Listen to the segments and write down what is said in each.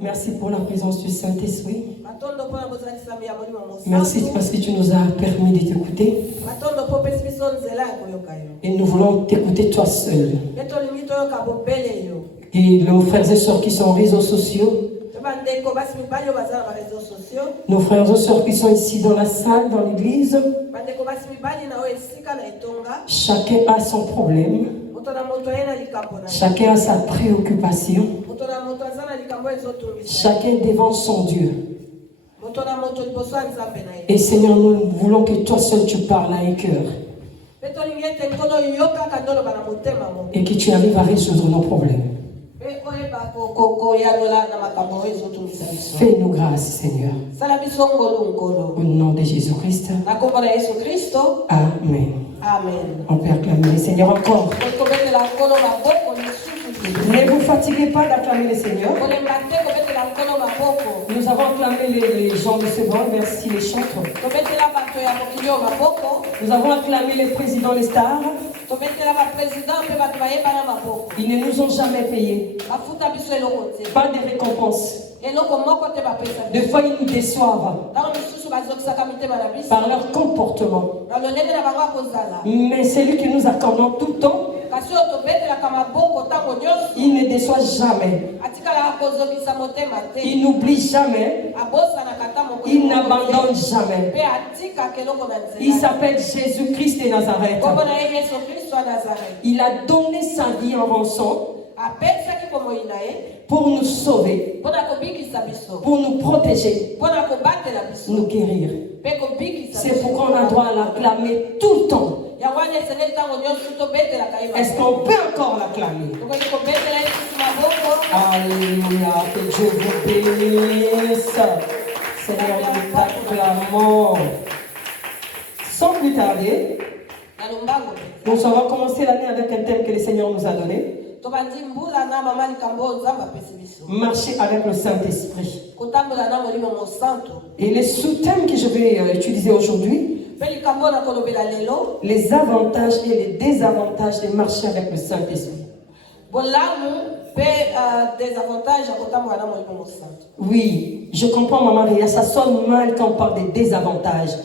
Merci pour la présence du Saint-Esprit. Merci parce que tu nous as permis de t'écouter. Et nous voulons t'écouter toi seul. Et nos frères et sœurs qui sont aux réseaux sociaux, nos frères et sœurs qui sont ici dans la salle, dans l'église, chacun a son problème, chacun a sa préoccupation, chacun devant son Dieu. Et Seigneur, nous voulons que toi seul tu parles à un cœur et que tu arrives à résoudre nos problèmes. Fais-nous grâce, Seigneur. Au nom de Jésus-Christ. Amen. On peut acclamer le Seigneur encore. Ne vous fatiguez pas d'acclamer le Seigneur. Nous avons acclamé les gens de ce banc, merci les chantres. Nous avons acclamé les présidents, les stars. Ils ne nous ont jamais payés. Pas de récompense. Des fois, ils nous déçoivent par leur comportement. Mais celui que nous accordons tout le temps, il ne déçoit jamais. Il n'oublie jamais. Il n'abandonne jamais. Il s'appelle Jésus-Christ de Nazareth. Il a donné sa vie en rançon pour nous sauver, pour nous protéger, nous guérir. C'est pourquoi on doit l'acclamer tout le temps. Est-ce qu'on peut encore l'acclamer? Alléluia, que Dieu vous bénisse. Seigneur, nous t'acclamons. Sans plus tarder, nous allons commencer l'année avec un thème que le Seigneur nous a donné. Marcher avec le Saint-Esprit. Et les sous-thèmes que je vais utiliser aujourd'hui, les avantages et les désavantages de marcher avec le Saint-Esprit. Oui, je comprends, Maman Réa, ça sonne mal quand on parle des désavantages.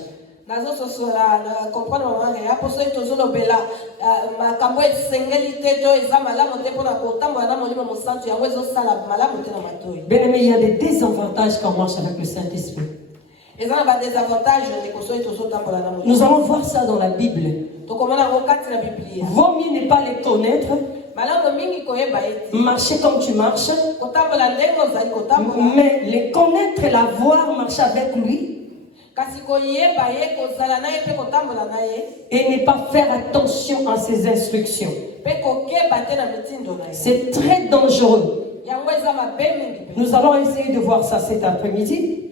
Bien-aimé, il y a des désavantages quand on marche avec le Saint-Esprit. Nous allons voir ça dans la Bible. Vaut mieux ne pas les connaître, marcher comme tu marches, mais les connaître et la voir marcher avec lui, et ne pas faire attention à ses instructions. C'est très dangereux. Nous allons essayer de voir ça cet après-midi.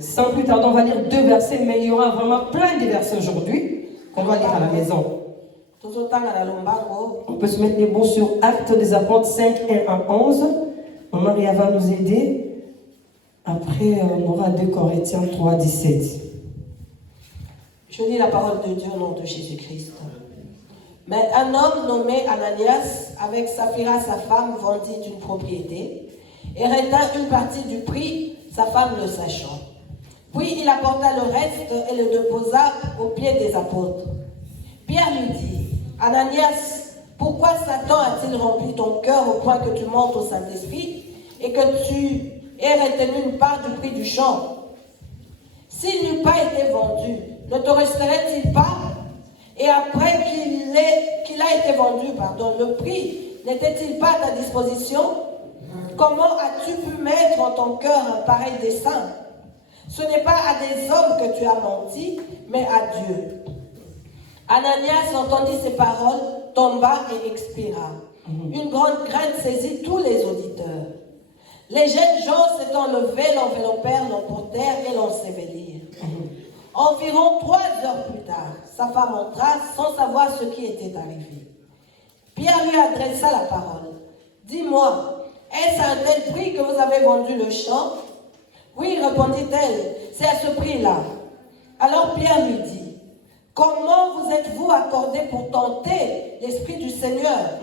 Sans plus tarder, on va lire 2 versets, mais il y aura vraiment plein de versets aujourd'hui qu'on va lire à la maison. On peut se mettre les mots sur Actes des Apôtres 5, 1 à 11. Maman Ria va nous aider. Après, on aura 2 Corinthiens 3, 17. Je lis la parole de Dieu au nom de Jésus-Christ. Mais un homme nommé Ananias, avec Saphira sa femme, vendit une propriété et retint une partie du prix, sa femme le sachant. Puis il apporta le reste et le déposa aux pieds des apôtres. Pierre lui dit, Ananias, pourquoi Satan a-t-il rempli ton cœur au point que tu montes au Saint-Esprit et que tu aies retenu une part du prix du champ? S'il n'eût pas été vendu, ne te resterait-il pas? Et après qu'il a été vendu, le prix n'était-il pas à ta disposition? Comment as-tu pu mettre en ton cœur un pareil dessein? Ce n'est pas à des hommes que tu as menti, mais à Dieu. Ananias entendit ces paroles, tomba et expira. Une grande crainte saisit tous les auditeurs. Les jeunes gens s'étant levés, l'enveloppèrent, l'emportèrent et l'ensevelirent. Environ 3 heures plus tard, sa femme entra sans savoir ce qui était arrivé. Pierre lui adressa la parole. Dis-moi, est-ce à un tel prix que vous avez vendu le champ? Oui, répondit-elle, c'est à ce prix-là. Alors Pierre lui dit, comment vous êtes-vous accordé pour tenter l'Esprit du Seigneur?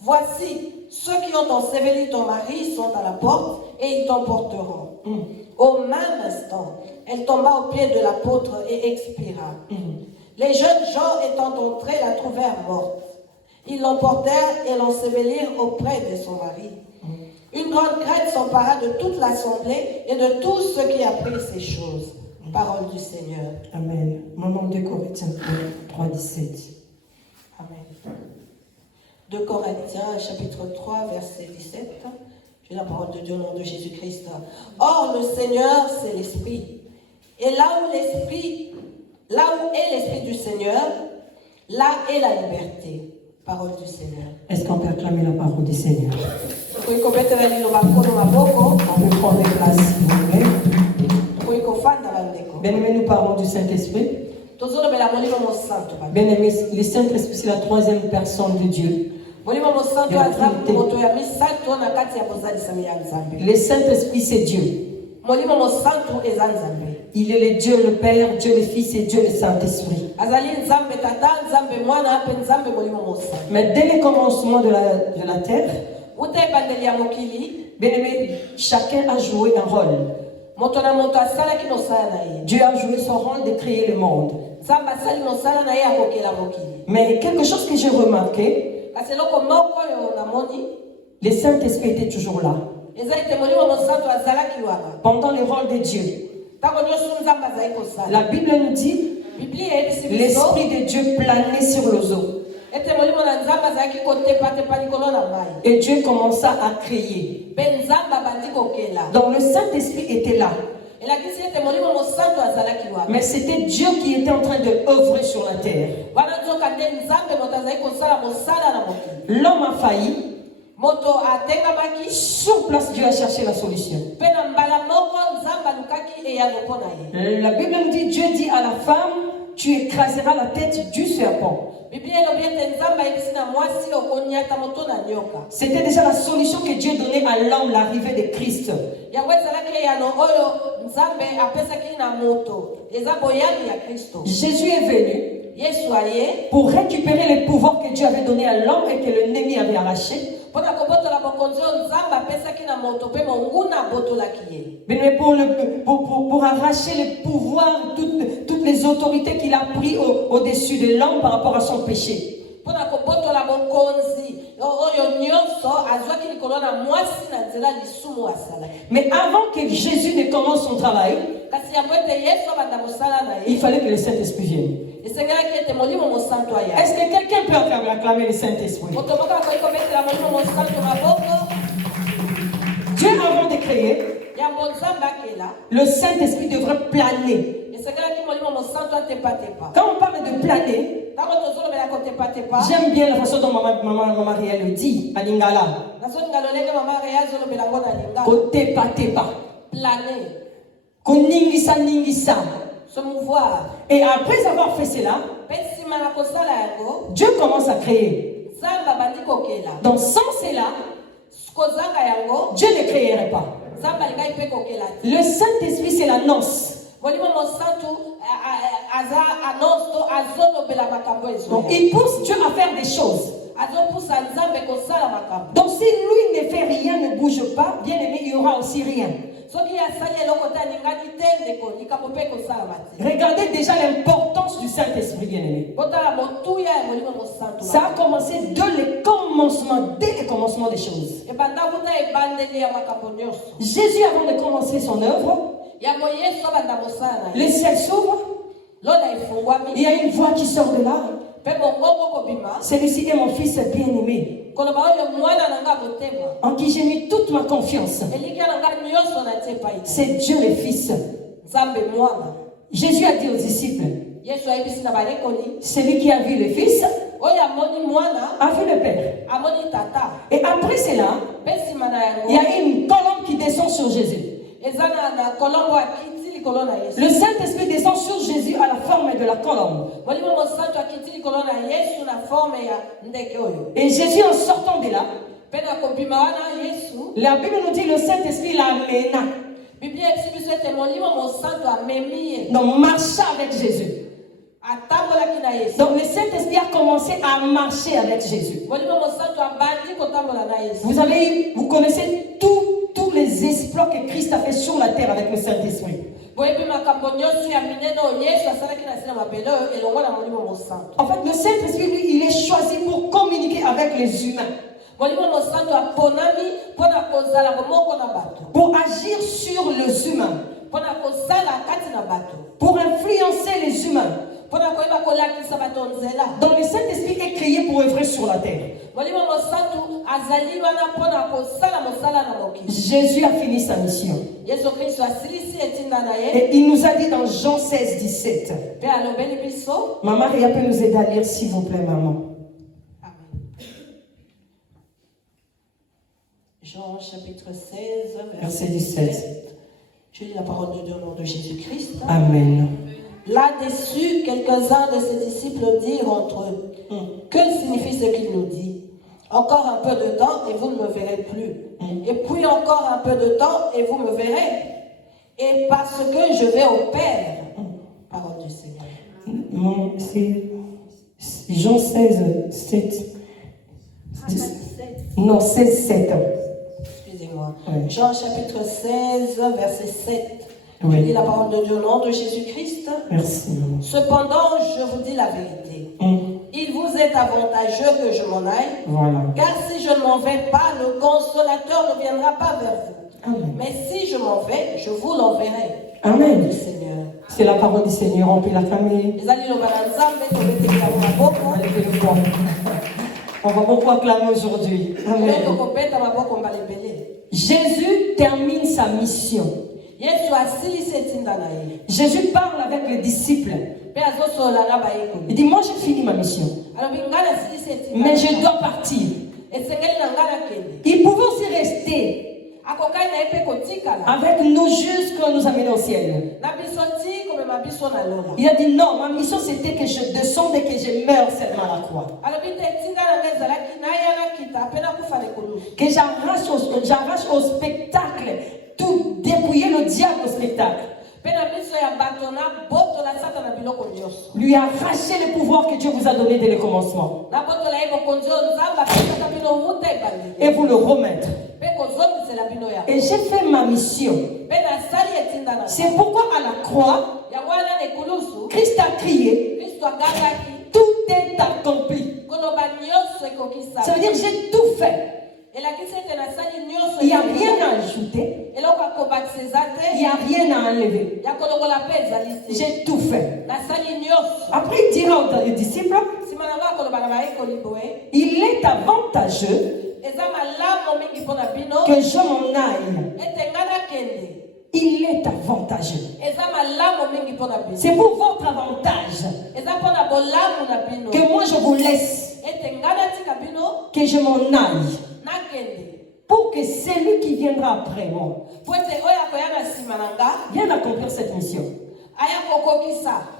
Voici, ceux qui ont enseveli ton mari sont à la porte et ils t'emporteront. Au même instant, elle tomba aux pieds de l'apôtre et expira. Les jeunes gens étant entrés la trouvèrent morte. Ils l'emportèrent et l'ensevelirent auprès de son mari. Une grande crainte s'empara de toute l'assemblée et de tous ceux qui apprirent ces choses. Parole du Seigneur. Amen. Maman 2 Corinthiens 3, 17. Amen. 2 Corinthiens, chapitre 3, verset 17. J'ai la parole de Dieu au nom de Jésus-Christ. Or, le Seigneur, c'est l'Esprit. Et là où est l'Esprit du Seigneur, là est la liberté. Parole du Seigneur. Est-ce qu'on peut acclamer la parole du Seigneur? On peut prendre place, s'il vous plaît. Bien-aimés, nous parlons du Saint-Esprit. Bien-aimés, le Saint-Esprit, c'est la troisième personne de Dieu. Le Saint-Esprit, c'est Dieu. Il est le Dieu le Père, Dieu le Fils et Dieu le Saint-Esprit. Mais dès le commencement de la terre, bien-aimés, chacun a joué un rôle. Dieu a joué son rôle de créer le monde. Mais quelque chose que j'ai remarqué, le Saint-Esprit était toujours là. Pendant le rôle de Dieu. La Bible nous dit, l'Esprit de Dieu planait sur les eaux. Et Dieu commença à créer. Donc le Saint-Esprit était là. Mais c'était Dieu qui était en train de œuvrer sur la terre. L'homme a failli. Sur place, Dieu a cherché la solution. La Bible nous dit, Dieu dit à la femme, tu écraseras la tête du serpent. C'était déjà la solution que Dieu donnait à l'homme, l'arrivée de Christ. Jésus est venu pour récupérer les pouvoirs que Dieu avait donnés à l'homme et que l'ennemi avait arraché. Mais pour arracher les pouvoirs, toutes les autorités qu'il a pris au-dessus de l'homme par rapport à son péché. Mais avant que Jésus ne commence son travail, il fallait que le Saint-Esprit vienne. Est-ce que quelqu'un peut acclamer le Saint-Esprit? Dieu, avant de créer, le Saint-Esprit devrait planer. Quand on parle de planer, j'aime bien la façon dont maman Réal le dit à Lingala. Côté pas. Planer. Ningisa. Se mouvoir. Et après avoir fait cela, Dieu commence à créer. Donc sans cela, Dieu ne créerait pas. Le Saint-Esprit, c'est l'annonce. Donc il pousse Dieu à faire des choses. Donc si lui ne fait rien, ne bouge pas, bien aimé, il n'y aura aussi rien. Regardez déjà l'importance du Saint-Esprit, bien aimé. Ça a commencé dès le commencement des choses. Jésus, avant de commencer son œuvre, le ciel s'ouvre. Il y a une voix qui sort de là. Celui-ci est mon fils bien-aimé, en qui j'ai mis toute ma confiance. C'est Dieu le Fils. Jésus a dit aux disciples, celui qui a vu le Fils a vu le Père. Et après cela, il y a une colombe qui descend sur Jésus. Le Saint-Esprit descend sur Jésus à la forme de la colombe. Et Jésus, en sortant de là, la Bible nous dit le Saint-Esprit l'amena. Donc marcha avec Jésus. Donc le Saint-Esprit a commencé à marcher avec Jésus. Vous connaissez tous les exploits que Christ a fait sur la terre avec le Saint-Esprit. En fait, le Saint-Esprit, lui, il est choisi pour communiquer avec les humains. Pour agir sur les humains. Pour influencer les humains. Donc le Saint-Esprit est créé pour œuvrer sur la terre. Jésus a fini sa mission. Et il nous a dit dans Jean 16, 17. Maman Ria peut nous aider à lire, s'il vous plaît, maman. Jean chapitre 16, verset 17. Je lis la parole de Dieu au nom de Jésus-Christ. Amen. Là-dessus, quelques-uns de ses disciples dirent entre eux, que signifie ce qu'il nous dit? Encore un peu de temps et vous ne me verrez plus. Et puis encore un peu de temps et vous me verrez. Et parce que je vais au Père. Parole du Seigneur. Non, c'est Jean 16, 7. Non, 16, 7. Excusez-moi. Oui. Jean chapitre 16, verset 7. Oui. Je lis la parole de Dieu au nom de Jésus-Christ. Merci. Cependant, je vous dis la vérité. Il vous est avantageux que je m'en aille. Voilà. Car si je ne m'en vais pas, le consolateur ne viendra pas vers vous. Amen. Mais si je m'en vais, je vous l'enverrai. Amen. Du Seigneur. C'est la parole du Seigneur, on peut l'acclamer. On va beaucoup acclamer aujourd'hui. Amen. Jésus termine sa mission. Jésus parle avec les disciples. Il dit, moi j'ai fini ma mission. Mais je dois partir. Il pouvait aussi rester avec nous jusqu'à nous amener au ciel. Il a dit non, ma mission c'était que je descende et que je meure seulement à la croix. Que j'arrache au spectacle, tout dépouiller le diable au spectacle. Lui arracher le pouvoir que Dieu vous a donné dès le commencement. Et vous le remettre. Et j'ai fait ma mission. C'est pourquoi à la croix, Christ a crié, tout est accompli. Ça veut dire j'ai tout fait. Il n'y a rien à ajouter. Il n'y a rien à enlever. J'ai tout fait. Après, il dira aux disciples, il est avantageux que je m'en aille. Il est avantageux. C'est pour votre avantage que moi je vous laisse, que je m'en aille, pour que celui qui viendra après moi vienne accomplir cette mission.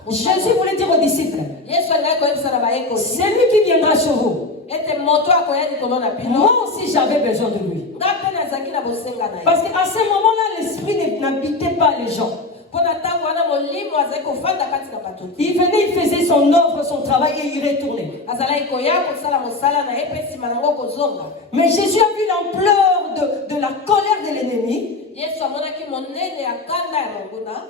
Jésus voulait dire aux disciples, celui qui viendra sur vous, moi aussi j'avais besoin de lui. Parce qu'à ce moment-là, l'esprit n'habitait pas les gens. Il venait, il faisait son œuvre, son travail et il retournait. Mais Jésus a vu l'ampleur de la colère de l'ennemi.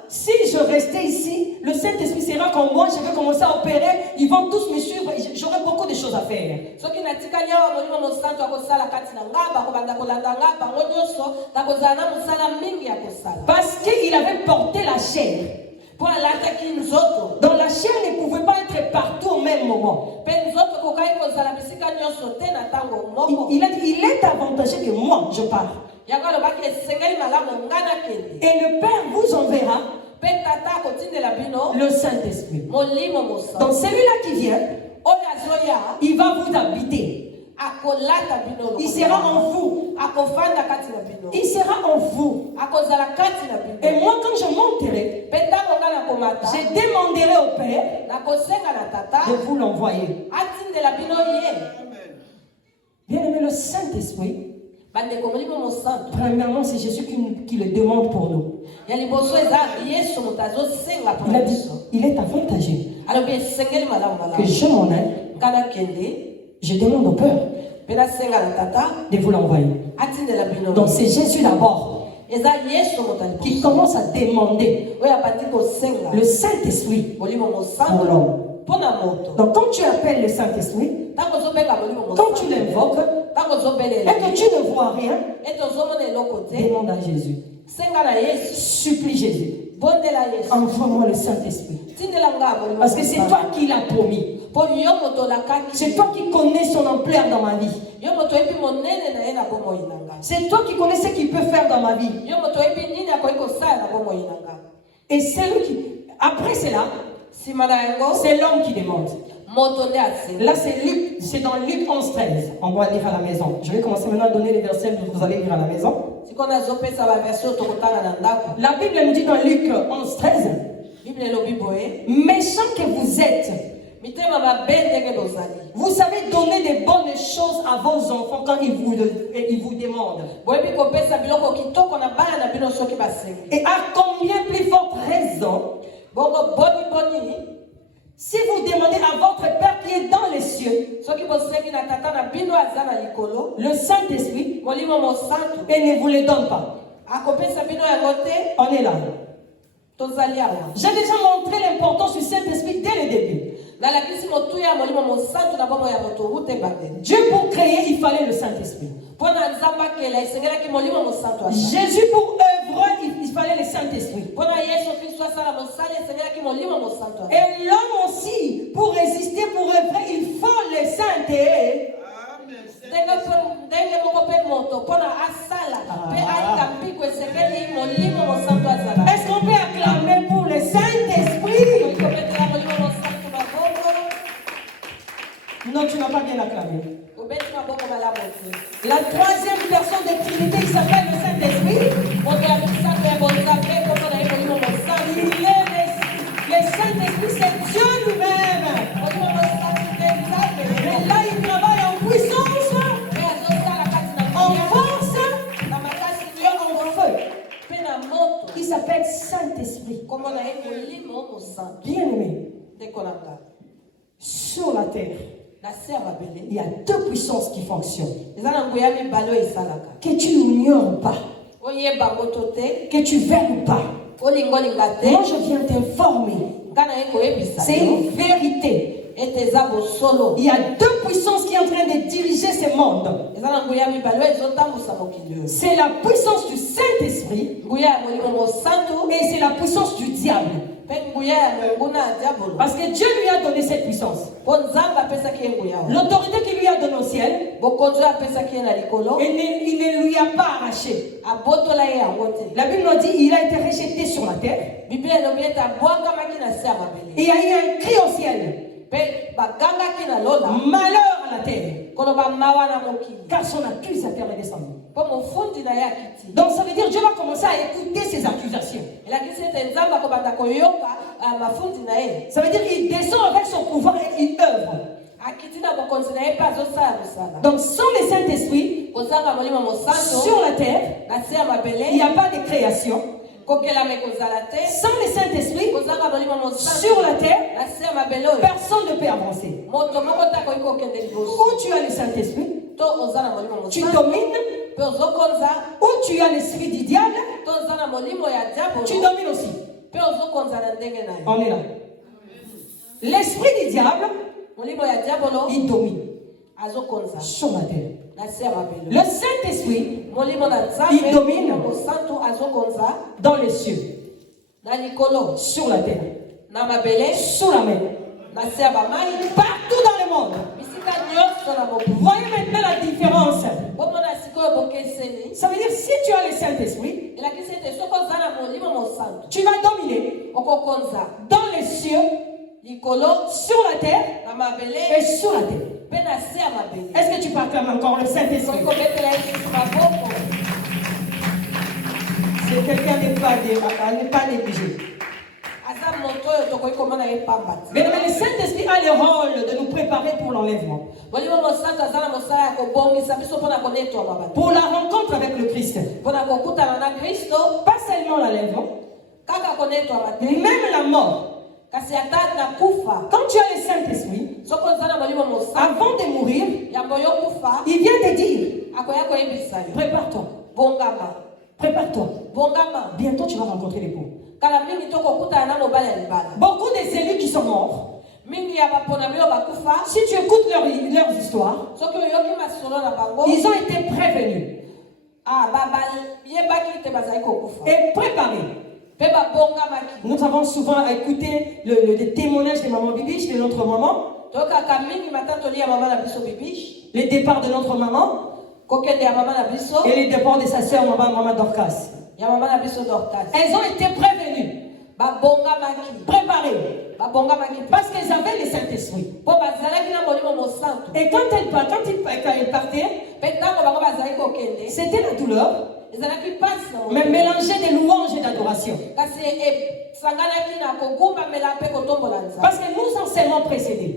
Si je restais ici, le Saint-Esprit sera comme moi, je vais commencer à opérer, ils vont tous me suivre, j'aurai beaucoup de choses à faire. Parce qu'il avait porté la chair. Donc la chair ne pouvait pas être partout au même moment. Il a dit, il est avantageux que moi je pars. Et le Père vous enverra le Saint-Esprit. Donc celui-là qui vient, il va vous habiter. Il sera en vous. Il sera en vous. Et moi, quand je monterai, je demanderai au Père de vous l'envoyer. Bien aimé, le Saint-Esprit, premièrement, c'est Jésus qui le demande pour nous. Il a dit, il est avantageux que je m'en aille. Je demande au Père de vous l'envoyer. Donc c'est Jésus d'abord qui commence à demander le Saint-Esprit pour l'homme. Donc quand tu appelles le Saint-Esprit, quand tu l'invoques et que tu ne vois rien, demande à Jésus. Supplie Jésus. Envoie-moi le Saint-Esprit. Parce que c'est toi qui l'as promis. C'est toi qui connais son ampleur dans ma vie. C'est toi qui connais ce qu'il peut faire dans ma vie. Et c'est lui qui... Après cela, c'est l'homme qui demande. Là, c'est dans Luc 11:13. On va lire à la maison. Je vais commencer maintenant à donner les versets que vous allez lire à la maison. La Bible nous dit dans Luc 11:13, méchants que vous êtes, vous savez donner des bonnes choses à vos enfants quand ils vous demandent. Et à combien plus forte raison, si vous demandez à votre Père qui est dans les cieux, le Saint-Esprit, et ne vous le donne pas. On est là. J'ai déjà montré l'importance du Saint-Esprit dès le début. Dieu pour créer, il fallait le Saint-Esprit. Jésus pour œuvrer, il fallait le Saint-Esprit. Et l'homme aussi, pour résister, pour œuvrer, il faut le Saint-Esprit. Est-ce qu'on peut acclamer pour le Saint-Esprit? Non, tu n'as pas bien acclamé. La troisième personne de Trinité qui s'appelle le Saint-Esprit. Le Saint-Esprit, c'est Dieu lui-même. Et là, il travaille en puissance, en force et en feu. Il s'appelle Saint-Esprit. Bien-aimé, sur la terre, il y a deux puissances qui fonctionnent. Que tu n'ignores pas, que tu veuilles pas. Moi, je viens t'informer. C'est une vérité. Il y a deux puissances qui sont en train de diriger ce monde. C'est la puissance du Saint-Esprit et c'est la puissance du diable. Parce que Dieu lui a donné cette puissance. L'autorité qu'il lui a donnée au ciel, il ne lui a pas arraché. La Bible nous dit il a été rejeté sur la terre. Et il y a eu un cri au ciel. Malheur à la terre. Car son accusateur est descendu. Donc ça veut dire que Dieu va commencer à écouter ses accusations. Ça veut dire qu'il descend avec son pouvoir et il œuvre. Donc sans le Saint-Esprit, sur la terre, il n'y a pas de création. Sans le Saint-Esprit, sur la terre, personne ne peut avancer. Où tu as le Saint-Esprit, tu domines. Où tu as l'esprit du diable, tu domines aussi. On est là. L'esprit du diable, il domine sur la terre. Le Saint-Esprit, il domine dans les cieux, sur la terre, sur la mer, partout dans le monde. Voyez maintenant la différence. Ça veut dire si tu as le Saint-Esprit, tu vas dominer dans les cieux, sur la terre et sur la terre. Est-ce que tu proclames encore le Saint-Esprit? C'est quelqu'un n'est pas négligé. Mais le Saint-Esprit a le rôle de nous préparer pour l'enlèvement. Pour la rencontre avec le Christ. Pas seulement l'enlèvement, même la mort. Quand tu as le Saint-Esprit, avant de mourir, il vient te dire, prépare-toi. Prépare-toi. Bientôt tu vas rencontrer les pauvres. Beaucoup des élus qui sont morts, si tu écoutes leurs histoires, ils ont été prévenus et préparés. Nous avons souvent écouté le témoignage de maman Bibiche, de notre maman, les départs de notre maman et les départs de sa soeur maman Dorcas. Elles ont été prévenues, préparées, parce qu'elles avaient le Saint-Esprit. Et quand elles partaient, c'était la douleur, mais mélangé de louanges et d'adoration. Parce que nous en seulement précédés.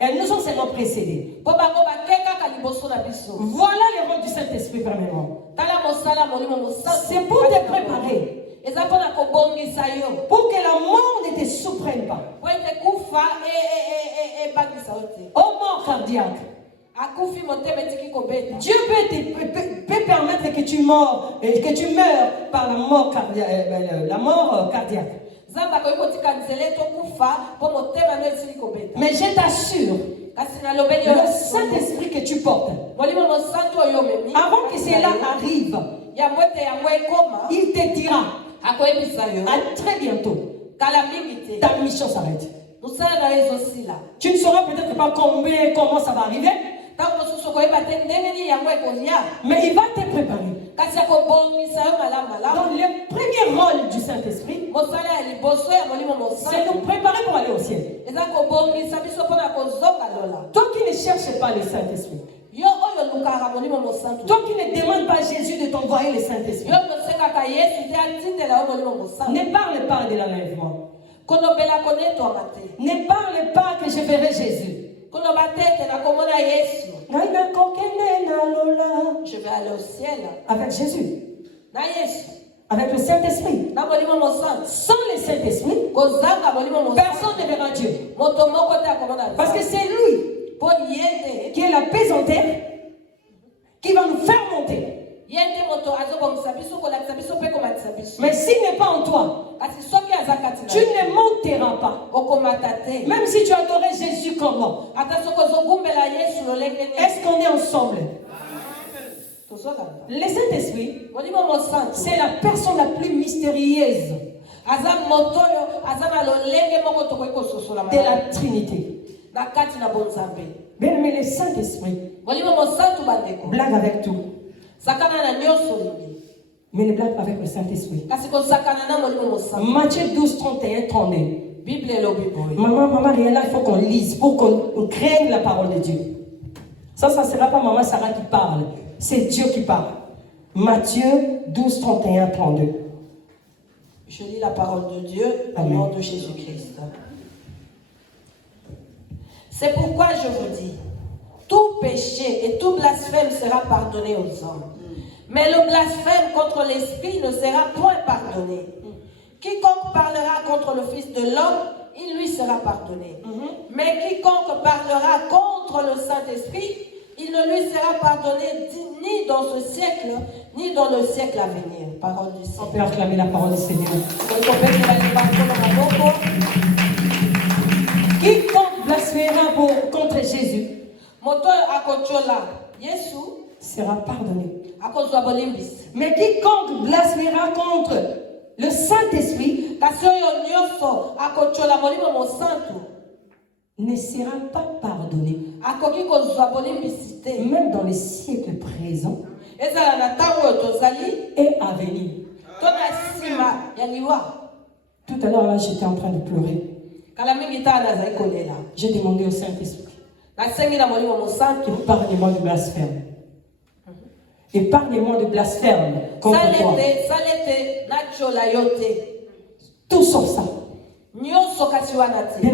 Elles nous ont seulement précédés. Voilà le rôle du Saint-Esprit, premièrement. C'est pour te préparer. Pour que la mort ne te surprenne pas. Au mort cardiaque. Dieu peut permettre que tu meurs par la mort cardiaque. Mais je t'assure, le Saint-Esprit que tu portes, avant que cela arrive, il te dira à très bientôt, ta mission s'arrête. Tu ne sauras peut-être pas comment ça va arriver, mais il va te préparer. Donc le premier rôle du Saint-Esprit, c'est nous préparer pour aller au ciel. Toi qui ne cherches pas le Saint-Esprit, toi qui ne demandes pas à Jésus de t'envoyer le Saint-Esprit, ne parle pas de l'enlèvement. Ne parle pas que je verrai Jésus. Je vais aller au ciel avec Jésus, avec le Saint-Esprit. Sans le Saint-Esprit, personne ne verra Dieu. Parce que c'est lui qui est la paix en terre, qui va nous faire monter. Mais s'il n'est pas en toi, tu ne monteras pas. Même si tu adorais Jésus comme moi. Est-ce qu'on est ensemble? Le Saint-Esprit, c'est la personne la plus mystérieuse de la Trinité. Bien aimé, le Saint-Esprit blague avec tout. Mais ne blague avec le Saint-Esprit. Matthieu 12, 31, 32. Maman Rihanna, il faut qu'on lise pour qu'on craigne la parole de Dieu. Ça ne sera pas maman Sarah qui parle. C'est Dieu qui parle. Matthieu 12, 31, 32. Je lis la parole de Dieu au nom de Jésus-Christ. C'est pourquoi je vous dis, tout péché et tout blasphème sera pardonné aux hommes. Mais le blasphème contre l'Esprit ne sera point pardonné. Quiconque parlera contre le Fils de l'homme, il lui sera pardonné. Mais quiconque parlera contre le Saint-Esprit, il ne lui sera pardonné ni dans ce siècle, ni dans le siècle à venir. Parole du Seigneur. On peut acclamer la parole du Seigneur. Quiconque blasphémera contre Jésus sera pardonné. Mais quiconque blasphémera contre le Saint-Esprit ne sera pas pardonné. Même dans les siècles présents et à venir. Tout à l'heure, là, j'étais en train de pleurer. J'ai demandé au Saint-Esprit, épargne-moi de blasphème. Épargne-moi de blasphème contre toi. Tout sauf ça. Bien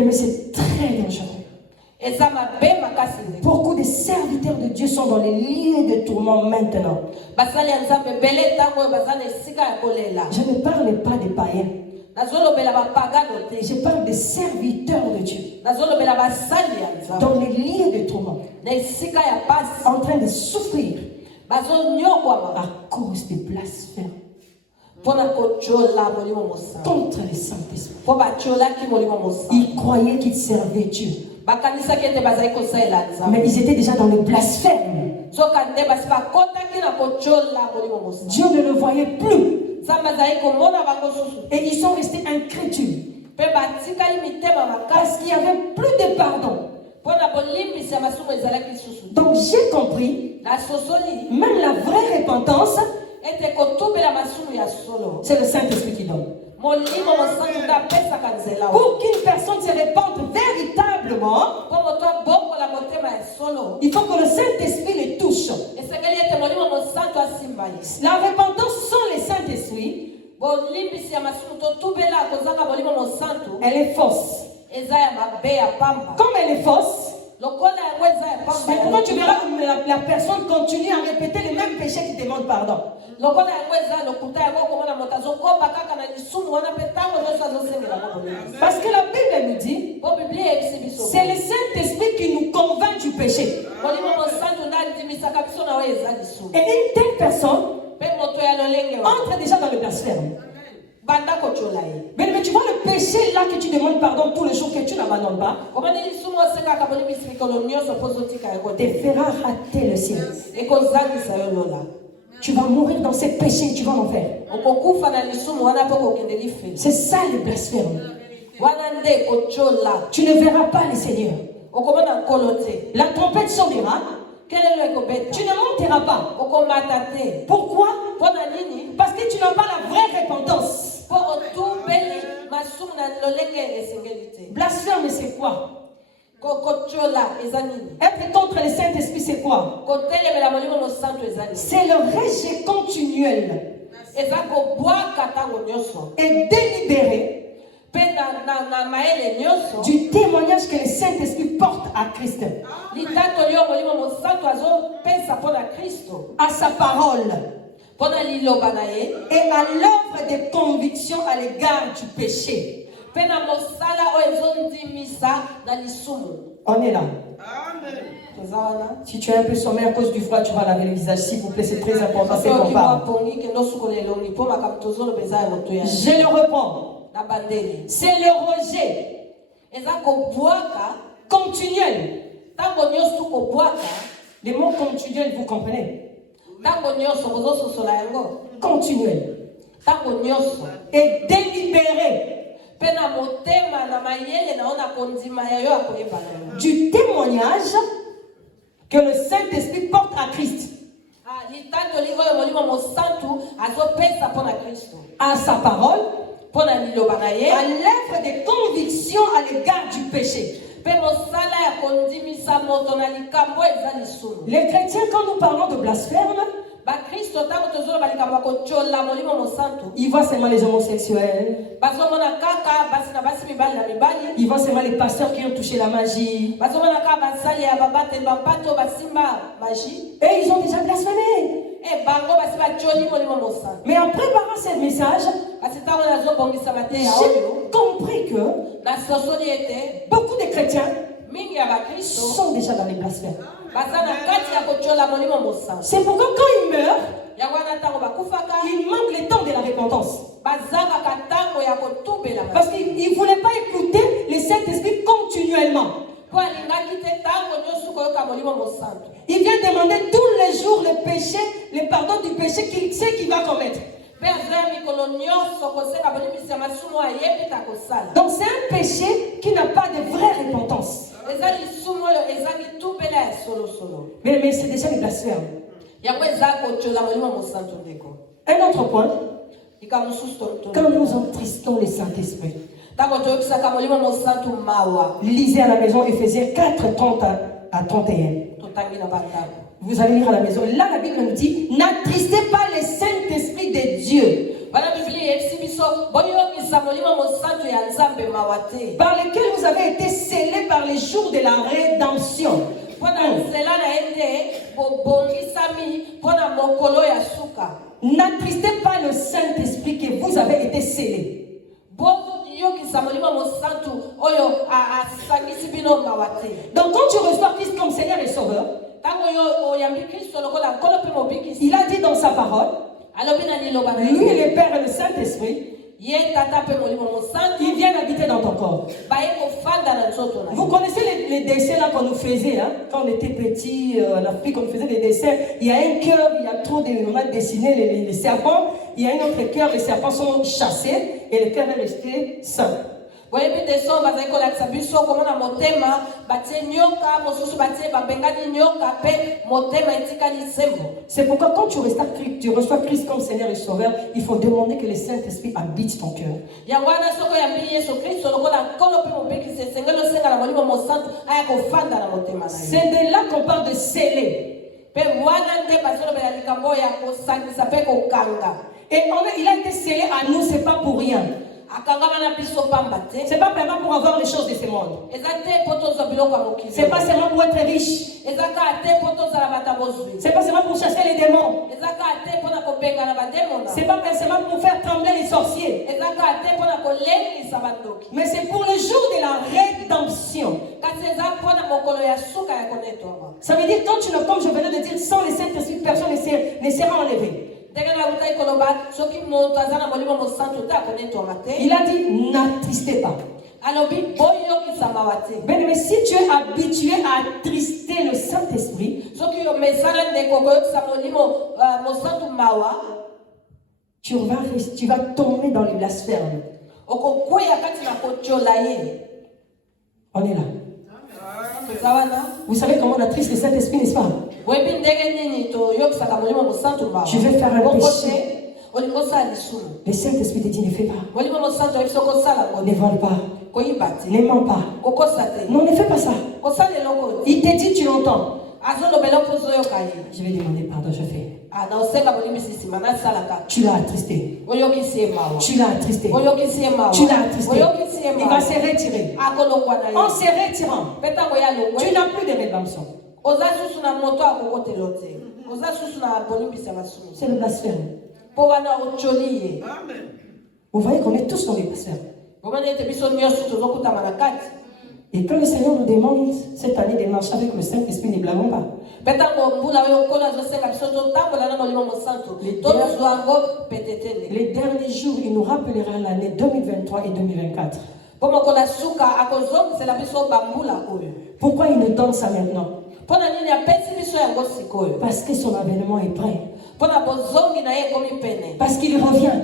aimé, c'est très dangereux. Beaucoup de serviteurs de Dieu sont dans les lieux de tourment maintenant. Je ne parle pas des païens. Je parle des serviteurs de Dieu dans les lieux de tourment, en train de souffrir à cause des blasphèmes contre le Saint-Esprit. Ils croyaient qu'ils servaient Dieu, mais ils étaient déjà dans le blasphème. Dieu ne le voyait plus. Et ils sont restés incrédules parce qu'il n'y avait plus de pardon. Donc j'ai compris, même la vraie repentance, c'est le Saint-Esprit qui donne. Pour qu'une personne se repente véritablement, il faut que le Saint-Esprit le touche. La repentance sans le Saint-Esprit, elle est fausse. Comme elle est fausse, mais pourquoi tu verras que la personne continue à répéter les mêmes péchés qui demandent pardon? Parce que la Bible nous dit, c'est le Saint-Esprit qui nous convainc du péché. Et une telle personne entre déjà dans le blasphème. Mais tu vois le péché là que tu demandes pardon tous les jours, que tu n'abandonnes pas, te fera rater le ciel. Tu vas mourir dans ces péchés, tu vas en faire. C'est ça le blasphème. Tu ne verras pas le Seigneur. La trompette sonnera. Tu ne monteras pas. Pourquoi? Parce que tu n'as pas la vraie repentance. Blasphème, c'est quoi? Être contre le Saint-Esprit, c'est quoi? C'est le rejet continuel et délibéré du témoignage que le Saint-Esprit porte à Christ, à sa parole et à l'œuvre de conviction à l'égard du péché. On est là. Amen. Si tu es un peu sommeil à cause du froid, tu vas laver le visage, s'il vous plaît, c'est très important, c'est qu'on parle. Je le reprends. C'est le rejet continuel. Les mots continuels, vous comprenez? Continuel et délibéré du témoignage que le Saint-Esprit porte à Christ, à sa parole, à l'œuvre de conviction à l'égard du péché. Les chrétiens, quand nous parlons de blasphème, ils voient seulement les homosexuels, ils voient seulement les pasteurs qui ont touché la magie, et ils ont déjà blasphémé. Mais en préparant ce message, j'ai compris que beaucoup de chrétiens sont déjà dans les blasphèmes. C'est pourquoi quand ils meurent, il manque le temps de la repentance. Parce qu'ils ne voulaient pas écouter le Saint-Esprit continuellement. Il vient demander tous les jours le péché, le pardon du péché qu'il sait qu'il va commettre. Donc c'est un péché qui n'a pas de vraie repentance. Mais c'est déjà le blasphème. Un autre point, quand nous entristons le Saint-Esprit. Lisez à la maison Éphésiens 4, 30 à 31. Vous allez lire à la maison. Là, la Bible nous dit, n'attristez pas le Saint-Esprit de Dieu. par lesquels vous avez été scellés par les jours de la rédemption. N'attristez pas le Saint-Esprit que vous avez été scellés. Donc quand tu reçois Christ comme Seigneur et Sauveur, il a dit dans sa parole, lui le Père et le Saint-Esprit, ils viennent habiter dans ton corps. Vous connaissez les dessins là qu'on nous faisait hein? Quand on était petit, en Afrique, on faisait des dessins. Il y a un cœur, il y a trop de on dessiner les serpents. Il y a un autre cœur, les serpents sont chassés et le cœur est resté sain. C'est pourquoi quand tu reçois Christ comme Seigneur et Sauveur, il faut demander que le Saint-Esprit habite ton cœur. C'est de là qu'on parle de sceller. Et il a été scellé à nous, c'est pas pour rien. C'est pas vraiment pour avoir les choses de ce monde. C'est pas seulement pour être riche. C'est pas seulement pour chasser les démons. C'est pas seulement pour faire trembler les sorciers. Mais c'est pour le jour de la rédemption. Ça veut dire quand tu ne, comme je venais de dire, sans les Saint-Esprit, personne ne sera enlevé. Il a dit, n'attristez pas. Mais si tu es habitué à attrister le Saint-Esprit, tu vas tomber dans les blasphèmes. On est là. Vous savez comment on attriste le Saint-Esprit, n'est-ce pas? Je vais faire un péché. Le Saint-Esprit te dit ne fais pas. Ne vole pas. Ne mens pas. Non, ne fais pas ça. Il te dit, tu l'entends. Je vais demander pardon, je fais. Tu l'as attristé. Tu l'as attristé. Tu l'as attristé. Il va se retirer. En se retirant, tu n'as plus de rédemption. C'est le blasphème. Vous voyez qu'on est tous dans les blasphèmes. Et quand le Seigneur nous demande cette année de marcher avec le Saint-Esprit, ne blâmons pas. Les derniers jours, il nous rappellera l'année 2023 et 2024. Pourquoi il nous donne ça maintenant? Parce que son avènement est prêt. Parce qu'il revient.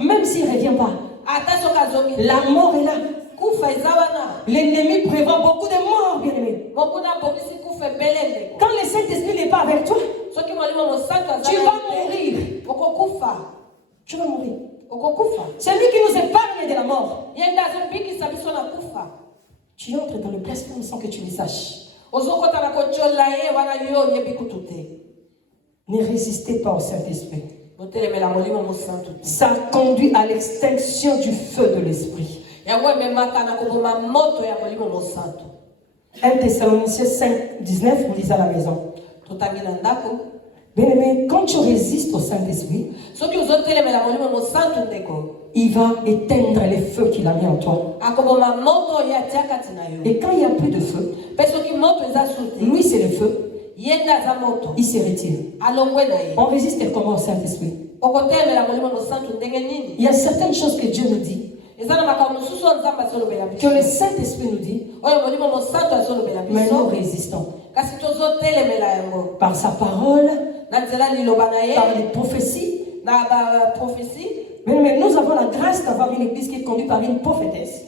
Même s'il ne revient pas, la mort est là. L'ennemi prévoit beaucoup de morts, bien-aimés. Quand le Saint-Esprit n'est pas avec toi, tu vas mourir. Tu vas mourir. C'est lui qui nous épargne de la mort. Tu entres dans le blasphème sans que tu le saches. Ne résistez pas au Saint-Esprit. Ça conduit à l'extinction du feu de l'Esprit. 1 Thessaloniciens 5, 19, vous lisez à la maison. Bien aimé, quand tu résistes au Saint-Esprit, il va éteindre les feux qu'il a mis en toi. Et quand il n'y a plus de feu, lui c'est le feu, il se retire. On résiste comment au Saint-Esprit? Il y a certaines choses que Dieu nous dit, que le Saint-Esprit nous dit, mais nous résistons. Par sa parole, par les prophéties. Mais nous avons la grâce d'avoir une église qui est conduite par une prophétesse.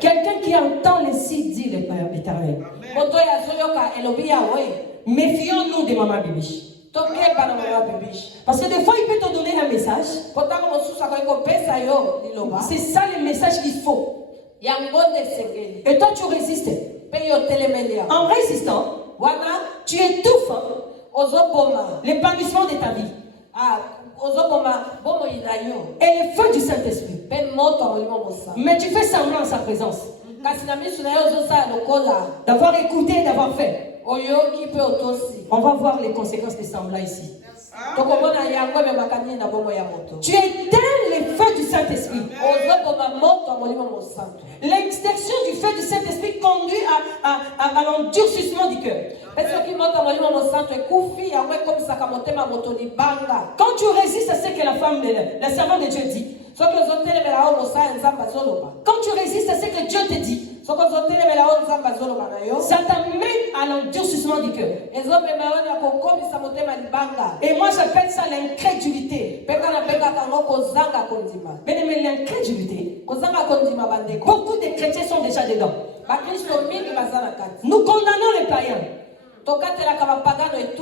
Quelqu'un qui entend les signes, dit le Père éternel. Méfions-nous de Maman Bibiche. Parce que des fois il peut te donner un message. C'est ça le message qu'il faut. Et toi tu résistes. En résistant, tu étouffes l'épanouissement de ta vie. Et le feu du Saint-Esprit. Mais tu fais semblant en sa présence. D'avoir écouté et d'avoir fait. On va voir les conséquences de semblant ici. Tu éteins les feux du Saint-Esprit. L'extinction du feu du Saint-Esprit conduit à l'endurcissement du cœur. Quand tu résistes à ce que la servante de Dieu dit, quand tu résistes à ce que Dieu te dit, ça t'amène à l'endurcissement du cœur. Et moi j'appelle ça l'incrédulité. Mais l'incrédulité, beaucoup de chrétiens sont déjà dedans. Nous condamnons les païens.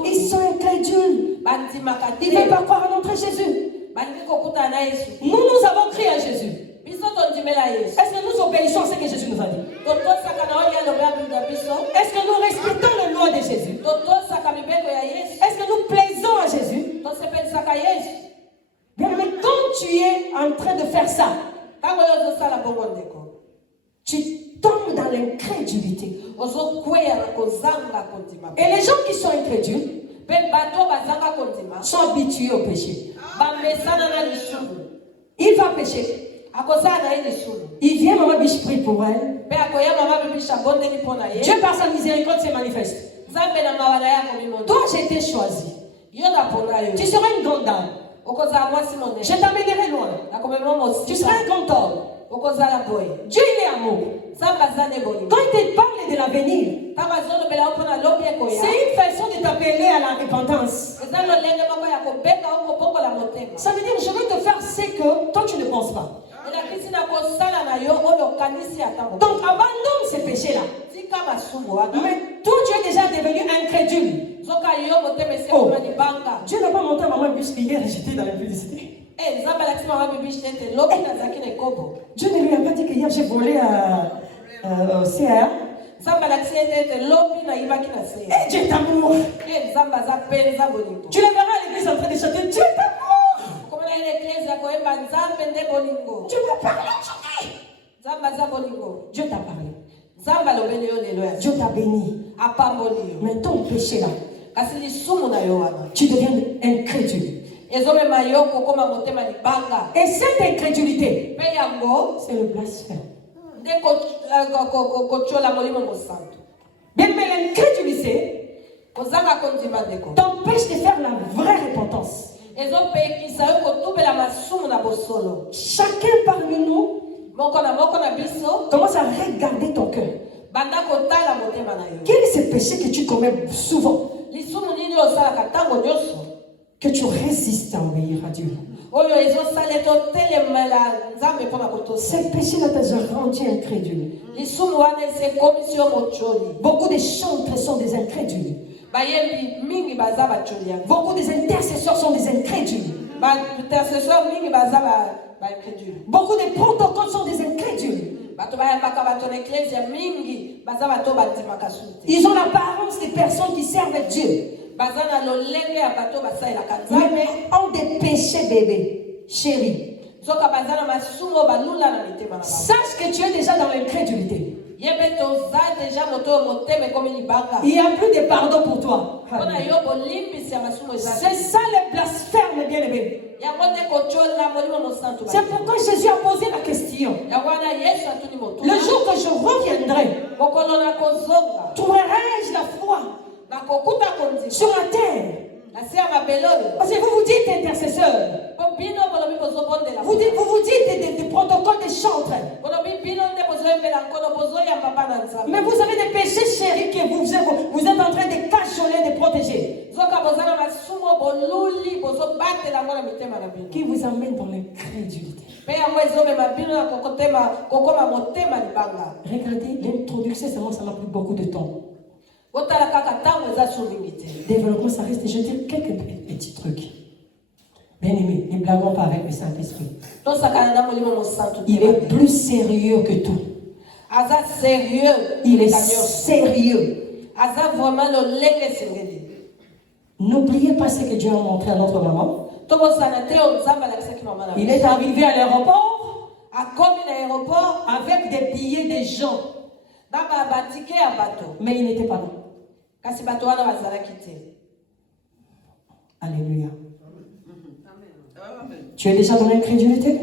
Ils sont incrédules. Ils ne veulent pas croire en notre Jésus. Nous avons crié à Jésus. Est-ce que nous obéissons à ce que Jésus nous a dit? Est-ce que nous respectons les lois de Jésus? Est-ce que nous plaisons à Jésus? Bien, mais quand tu es en train de faire ça, tu tombes dans l'incrédulité. Et les gens qui sont incrédules sont habitués au péché. Il va pécher. Il vient, maman biche prie pour elle. Dieu par sa miséricorde se manifeste. Toi j'ai été choisi. Tu seras une grande dame. Je t'amènerai loin. Tu seras un grand homme. Dieu il est amour. Quand il te parle de l'avenir, c'est une façon de t'appeler à la repentance. Ça veut dire je veux te faire ce que toi tu ne penses pas. Donc abandonne ces péchés-là. Mais toi tu es déjà devenu incrédule. Oh. Dieu n'a pas monté à maman bûche hier et j'étais dans la publicité. Dieu ne lui a pas dit que hier j'ai volé à CA. Et Dieu t'amour. Tu le verras à l'église en train de chanter Dieu t'amour. Dieu t'a parlé aujourd'hui. Dieu t'a parlé. Dieu t'a béni. Mais ton péché là, tu deviens incrédule. Et cette incrédulité, c'est le blasphème. Bien, mais l'incrédulité t'empêche de faire la vraie repentance. Chacun parmi nous commence à regarder ton cœur. Quel est ce péché que tu commets souvent? Que tu résistes à obéir à Dieu. Ce péché-là t'a rendu incrédule. Beaucoup de chantres sont des incrédules. Beaucoup des intercesseurs sont des incrédules. Beaucoup de protocoles sont des incrédules. Ils ont l'apparence des personnes qui servent Dieu. Mais ont des péchés bébés, chérie. Sache que tu es déjà dans l'incrédulité. Il n'y a plus de pardon pour toi. C'est ça le blasphème, bien-aimé. C'est pourquoi Jésus a posé la question. Le jour que je reviendrai, trouverai-je la foi sur la terre? Parce que vous vous dites intercesseur. Vous vous dites des protocoles des chantres. Mais vous avez des péchés chéris que vous êtes en train de cajoler, de protéger. Qui vous amène dans l'incrédulité. Regardez, l'introduction, ça m'a pris beaucoup de temps. Développement, ça reste, je vais dire quelques petits trucs. Bien aimé, ne blaguons pas avec le Saint-Esprit. Il est plus sérieux que tout. Il est sérieux. N'oubliez pas ce que Dieu a montré à notre maman. Il est arrivé à l'aéroport avec des billets des gens. Mais il n'était pas là. Alléluia. Tu es déjà dans l'incrédulité?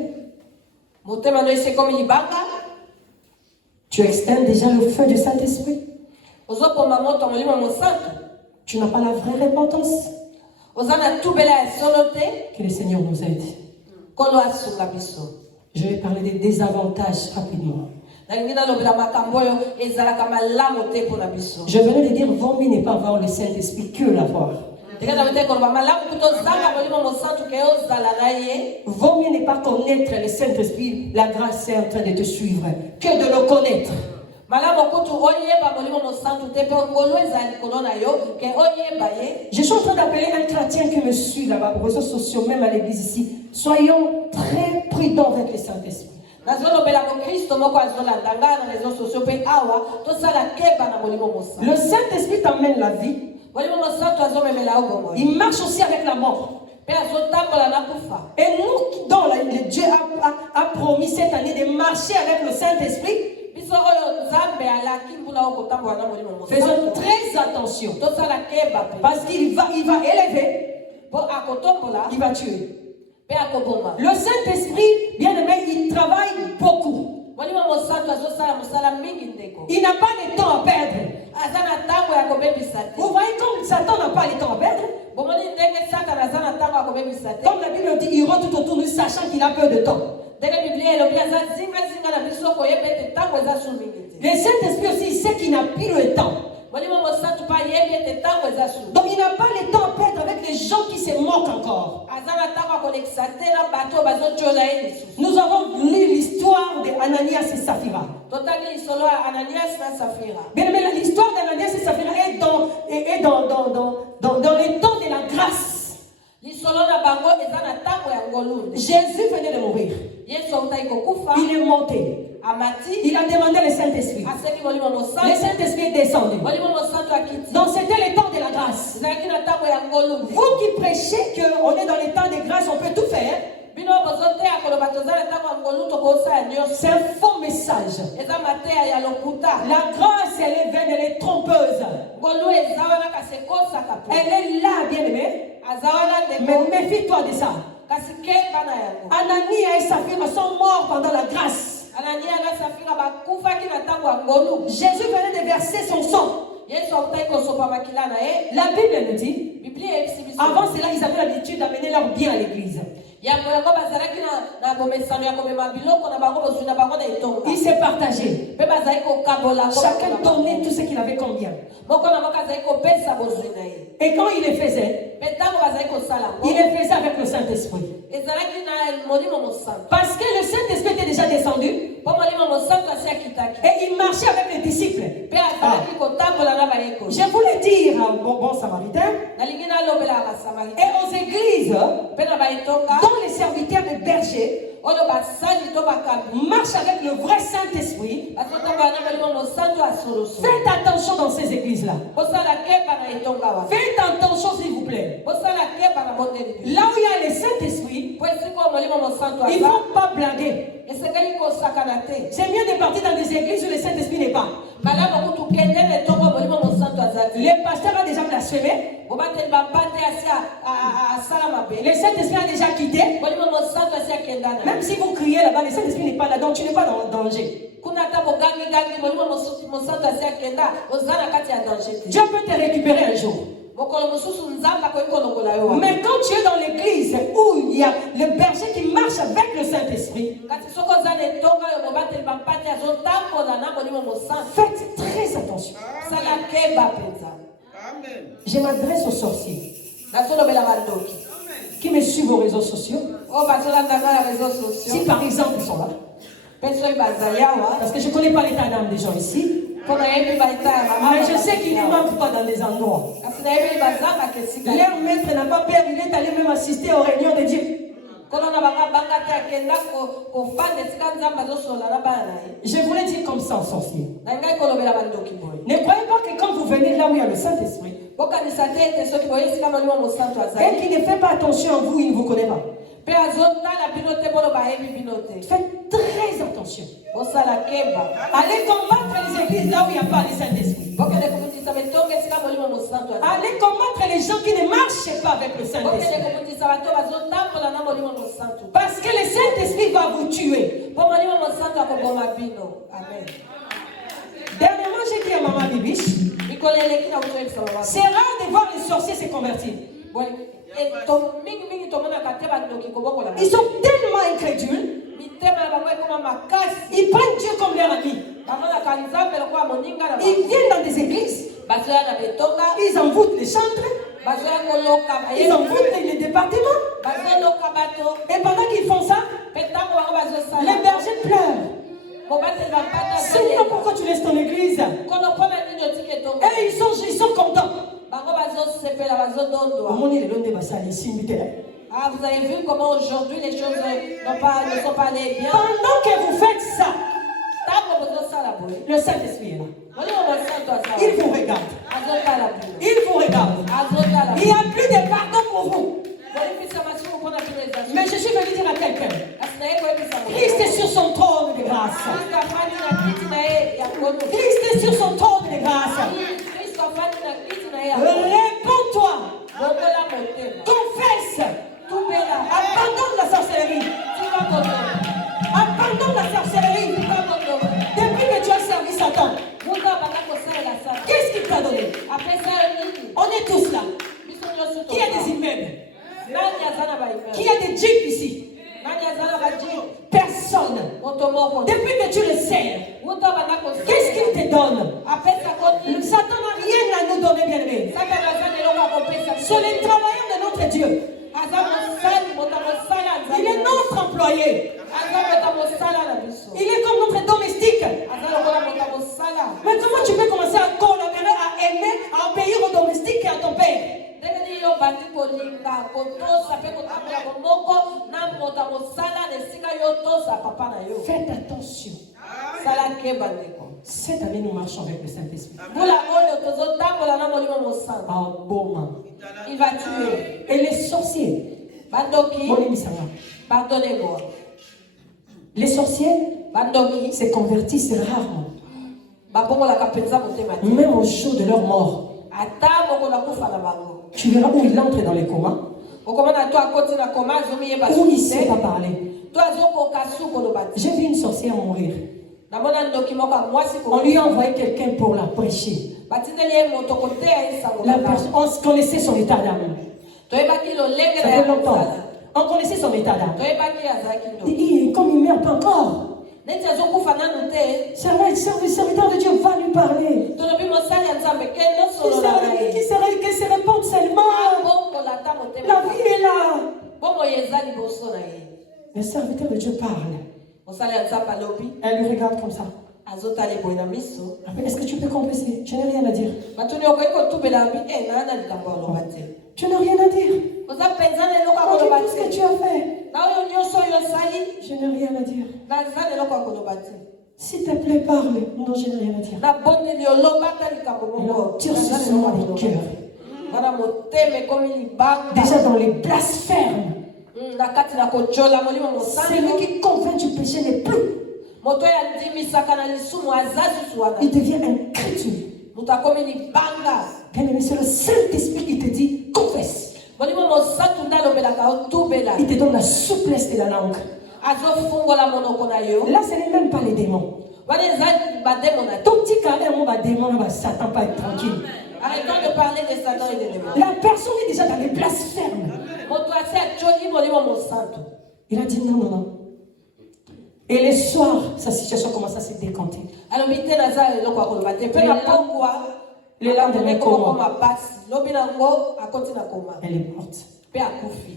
Tu extiendes déjà le feu du Saint-Esprit? Tu n'as pas la vraie repentance? Que le Seigneur nous aide. Je vais parler des désavantages rapidement. Je venais de dire, vaut mieux ne pas voir le Saint-Esprit que l'avoir. Vaut mieux ne pas connaître le Saint-Esprit, la grâce est en train de te suivre, que de le connaître. Je suis en train d'appeler un chrétien qui me suit là-bas aux réseaux sociaux, même à l'église ici. Soyons très prudents avec le Saint-Esprit. Le Saint-Esprit t'amène la vie. Il marche aussi avec la mort. Et nous, dont Dieu a promis cette année de marcher avec le Saint-Esprit, faisons très attention. Parce qu'il va élever, il va tuer. Le Saint-Esprit, bien aimé, il travaille beaucoup. Il n'a pas de temps à perdre. Vous voyez comme Satan n'a pas de temps à perdre. Comme la Bible dit, il rôde tout autour de nous sachant qu'il a peu de temps. Le Saint-Esprit aussi, il sait qu'il n'a plus le temps. Donc il n'a pas le temps à perdre avec les gens qui se moquent encore. Nous avons lu l'histoire d'Ananias et Saphira. Bien aimé, l'histoire d'Ananias et Saphira est dans les temps de la grâce. Jésus venait de mourir. Il est monté. Il a demandé le Saint-Esprit. Le Saint-Esprit est descendu. Donc c'était le temps de la grâce. Vous qui prêchez qu'on est dans les temps de grâce, on peut tout faire. C'est un faux message. La grâce, elle est vaine, elle est trompeuse. Elle est là, bien aimé. Mais méfie-toi de ça. Ananias et Saphira sont morts pendant la grâce. Jésus venait de verser son sang. La Bible nous dit, avant cela, ils avaient l'habitude d'amener leurs biens à l'église. Ils se partageaient. Chacun donnait tout ce qu'il avait comme bien. Et quand il le faisait, il le faisait avec le Saint-Esprit. Parce que le Saint-Esprit était déjà descendu. Et il marchait avec les disciples. Je voulais dire, bon samaritain, et aux églises, dont les serviteurs de berger marchent avec le vrai Saint-Esprit. Faites attention dans ces églises-là. Faites attention s'il vous plaît. Là où il y a le Saint-Esprit, il ne faut pas blaguer. C'est mieux de partir dans des églises où le Saint-Esprit n'est pas. Le pasteur a déjà blasphémé. Le Saint-Esprit a déjà quitté. Même si vous criez là-bas, le Saint-Esprit n'est pas là, donc tu n'es pas dans le danger. Dieu peut te récupérer un jour. Mais quand tu es dans l'église où il y a le berger qui marche avec le Saint-Esprit, faites très attention. Je m'adresse aux sorciers qui me suivent aux réseaux sociaux. Si par exemple ils sont là, parce que je ne connais pas l'état d'âme des gens ici. Mais je sais qu'ils ne manquent pas dans des endroits. Leur maître n'a pas peur, il est allé même assister aux réunions de Dieu. Je voulais dire comme ça aux sorciers. Ne croyez pas que quand vous venez là où il y a le Saint-Esprit, Et qui ne fait pas attention à vous, il ne vous connaît pas. Faites très attention. Allez combattre les églises là où il n'y a pas le Saint-Esprit. Allez combattre les gens qui ne marchent pas avec le Saint-Esprit. Parce que le Saint-Esprit va vous tuer. Dernièrement, j'ai dit à Maman Bibiche, c'est rare de voir les sorciers se convertir. Ils sont tellement incrédules. Ils prennent Dieu comme leur ami. Ils viennent dans des églises. Ils envoûtent les chantres. Ils envoûtent les départements. Et pendant qu'ils font ça, les bergers pleurent. Seigneur, pourquoi tu laisses ton église? Et ils sont contents. Vous avez vu comment aujourd'hui les choses ne sont pas allées bien. Pendant que vous faites ça, le Saint-Esprit est là. Il vous regarde. Il vous regarde. Il n'y a plus de pardon pour vous. Mais je suis venu dire à quelqu'un, Christ est sur son trône de grâce. Christ est sur son trône de grâce. Réponds-toi. Confesse. Abandonne la sorcellerie. Abandonne la sorcellerie. Depuis que tu as servi Satan, qu'est-ce qu'il t'a donné? On est tous là. Qui a des immeubles? Qui a des jeeps ici? Personne. Depuis que tu le sers, qu'est-ce qu'il te donne? Satan n'a rien à nous donner, bien aimé. C'est le travailleur de notre Dieu. Il est notre employé. Il est comme notre domestique. Mais comment tu peux commencer à collaborer, à aimer, à obéir au domestique et à ton père? Faites attention. Cette année, nous marchons avec le Saint-Esprit. Il va tuer. Et les sorciers, pardonnez-moi. Les sorciers se convertissent rarement. Même au jour de leur mort. Tu verras où il entre dans les comas. Où il ne sait pas parler. J'ai vu une sorcière mourir. On lui a envoyé quelqu'un pour la prêcher. La personne, on connaissait son état d'âme. Ça fait longtemps. On connaissait son état d'âme. Et comme il ne meurt pas encore, le serviteur de Dieu va lui parler. Qui se répond seulement. La vie est là. Le serviteur de Dieu parle. Elle lui regarde comme ça. Est-ce que tu peux compenser? Je n'ai rien à dire. Tu n'as rien à dire. On dit tout ce que tu as fait. Je n'ai rien à dire. S'il te plaît, parle. Non, je n'ai rien à dire. Dieu se sent les cœurs. Déjà dans les blasphèmes. Celui qui convainc du péché n'est plus. Il devient incrédule. Bien aimé, c'est le Saint-Esprit qui te dit confesse. Il te donne la souplesse de la langue. Là, ce n'est même pas les démons. Ton petit carré, démon, Satan pas être tranquille. Arrêtons de parler de Satan et des démons. La personne est déjà dans les blasphèmes. Il a dit non. Et le soir, sa situation commence à se décanter. Le lendemain, elle est morte.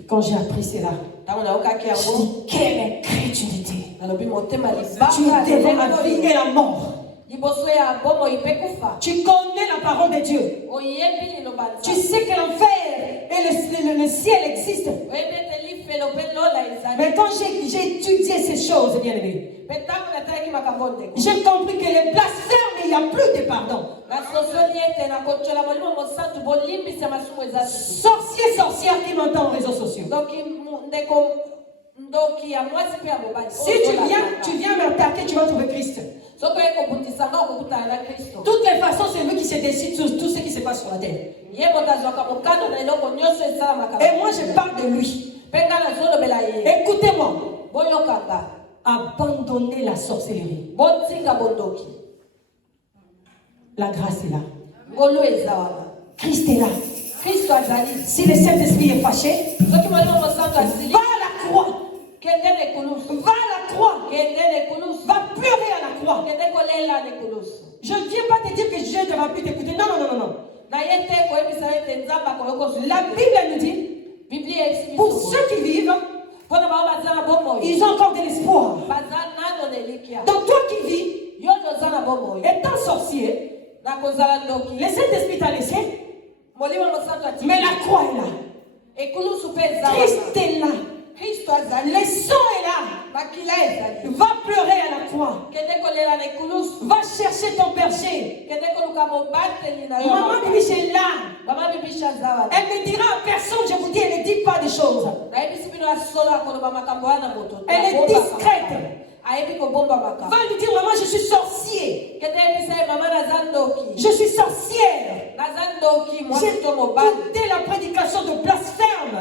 Quand j'ai appris cela, je dis quelle incrédulité. Tu es devant la vie et la mort. Tu connais la parole de Dieu. Tu sais que l'enfer et le ciel existent. Mais quand j'ai étudié ces choses, bien aimé, j'ai compris que les blasphèmes il n'y a plus de pardon. Sorcier, sorcière qui m'entend aux réseaux sociaux. Si tu viens m'attaquer, tu vas trouver Christ. De toutes les façons, c'est lui qui se décide sur tout ce qui se passe sur la terre. Et moi, je parle de lui. Écoutez-moi. Abandonnez la sorcellerie. La grâce est là. Christ est là. Si le Saint-Esprit est fâché, va à la croix. Va à la croix. Va pleurer à la croix. Je ne viens pas te dire que Dieu ne va plus t'écouter. Non, non, non, non. La Bible nous dit, pour ceux qui vivent, ils ont encore de l'espoir. Donc toi qui vis, étant sorcier, le Saint-Esprit t'a laissé, mais la croix est là. Christ est là. Le sang est là. Va pleurer à la croix. Va chercher ton berger. Maman Bibiche est là. Elle ne dira à personne, je vous dis, elle ne dit pas des choses. Elle est discrète. Va lui dire, maman, je suis sorcier. Je suis sorcière. J'ai écouté la prédication de blasphème.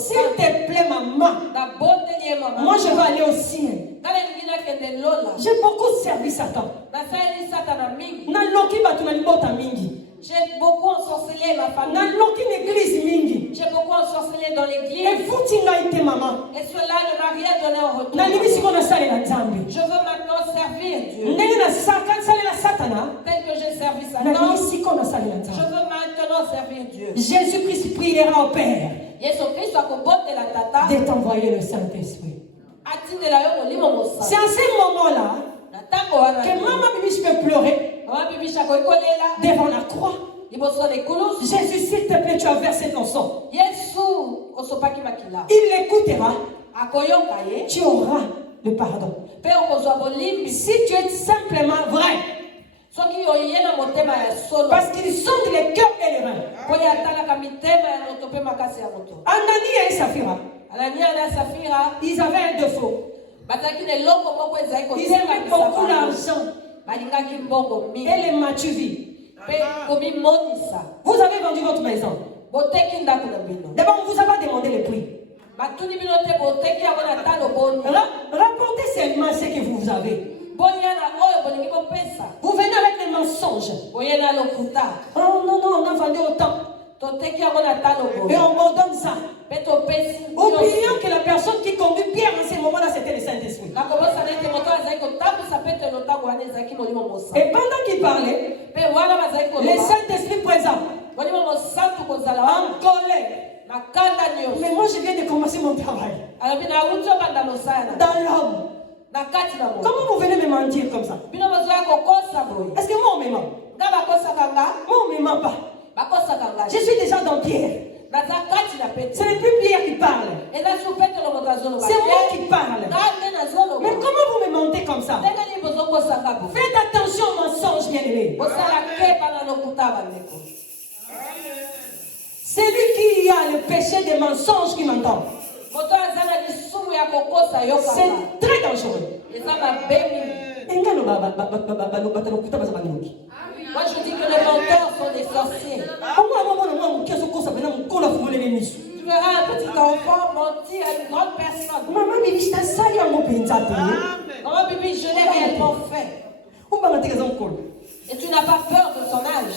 S'il te plaît, maman, moi je vais aller au ciel. J'ai beaucoup servi Satan. J'ai beaucoup ensorcelé ma famille. J'ai beaucoup ensorcelé dans l'église. Et cela ne m'a rien donné en retour. Je veux maintenant servir Dieu. Tel que j'ai servi Satan, je veux maintenant servir Dieu. Jésus-Christ priera au Père de t'envoyer le Saint-Esprit. C'est à ce moment-là que maman Bibiche peut pleurer devant la croix. Jésus, s'il te plaît, tu as versé ton sang. Il l'écoutera. Tu auras le pardon. Si tu es simplement vrai. Parce qu'ils sont les cœurs et les reins. Anania et Saphira, ils avaient un défaut. Ils aimaient beaucoup l'argent et les matuvis. Vous avez vendu votre maison. D'abord, on vous a pas demandé le prix. Rapportez seulement ce que vous avez. Vous venez avec des mensonges. Oh non, non, on a vendu autant. Et on m'ordonne ça. Oublions que la personne qui conduit Pierre en ce moment-là, c'était le Saint-Esprit. Et pendant qu'il parlait, le Saint-Esprit présent, en colère. Mais moi, je viens de commencer mon travail. Dans l'homme. Comment vous venez me mentir comme ça? Est-ce que moi on me ment? Moi on ne me ment pas. Je suis déjà dans Pierre. Ce n'est plus Pierre qui parle. C'est moi qui parle. Mais comment vous me mentez comme ça? Faites attention aux mensonges, bien-aimés. C'est lui qui a le péché des mensonges qui m'entend. C'est très dangereux. Moi je dis que les menteurs sont des sorciers. Tu verras un petit enfant mentir à une grande personne. Maman Bibi, Maman Bibi, je l'ai réellement fait. Et tu n'as pas peur de son âge.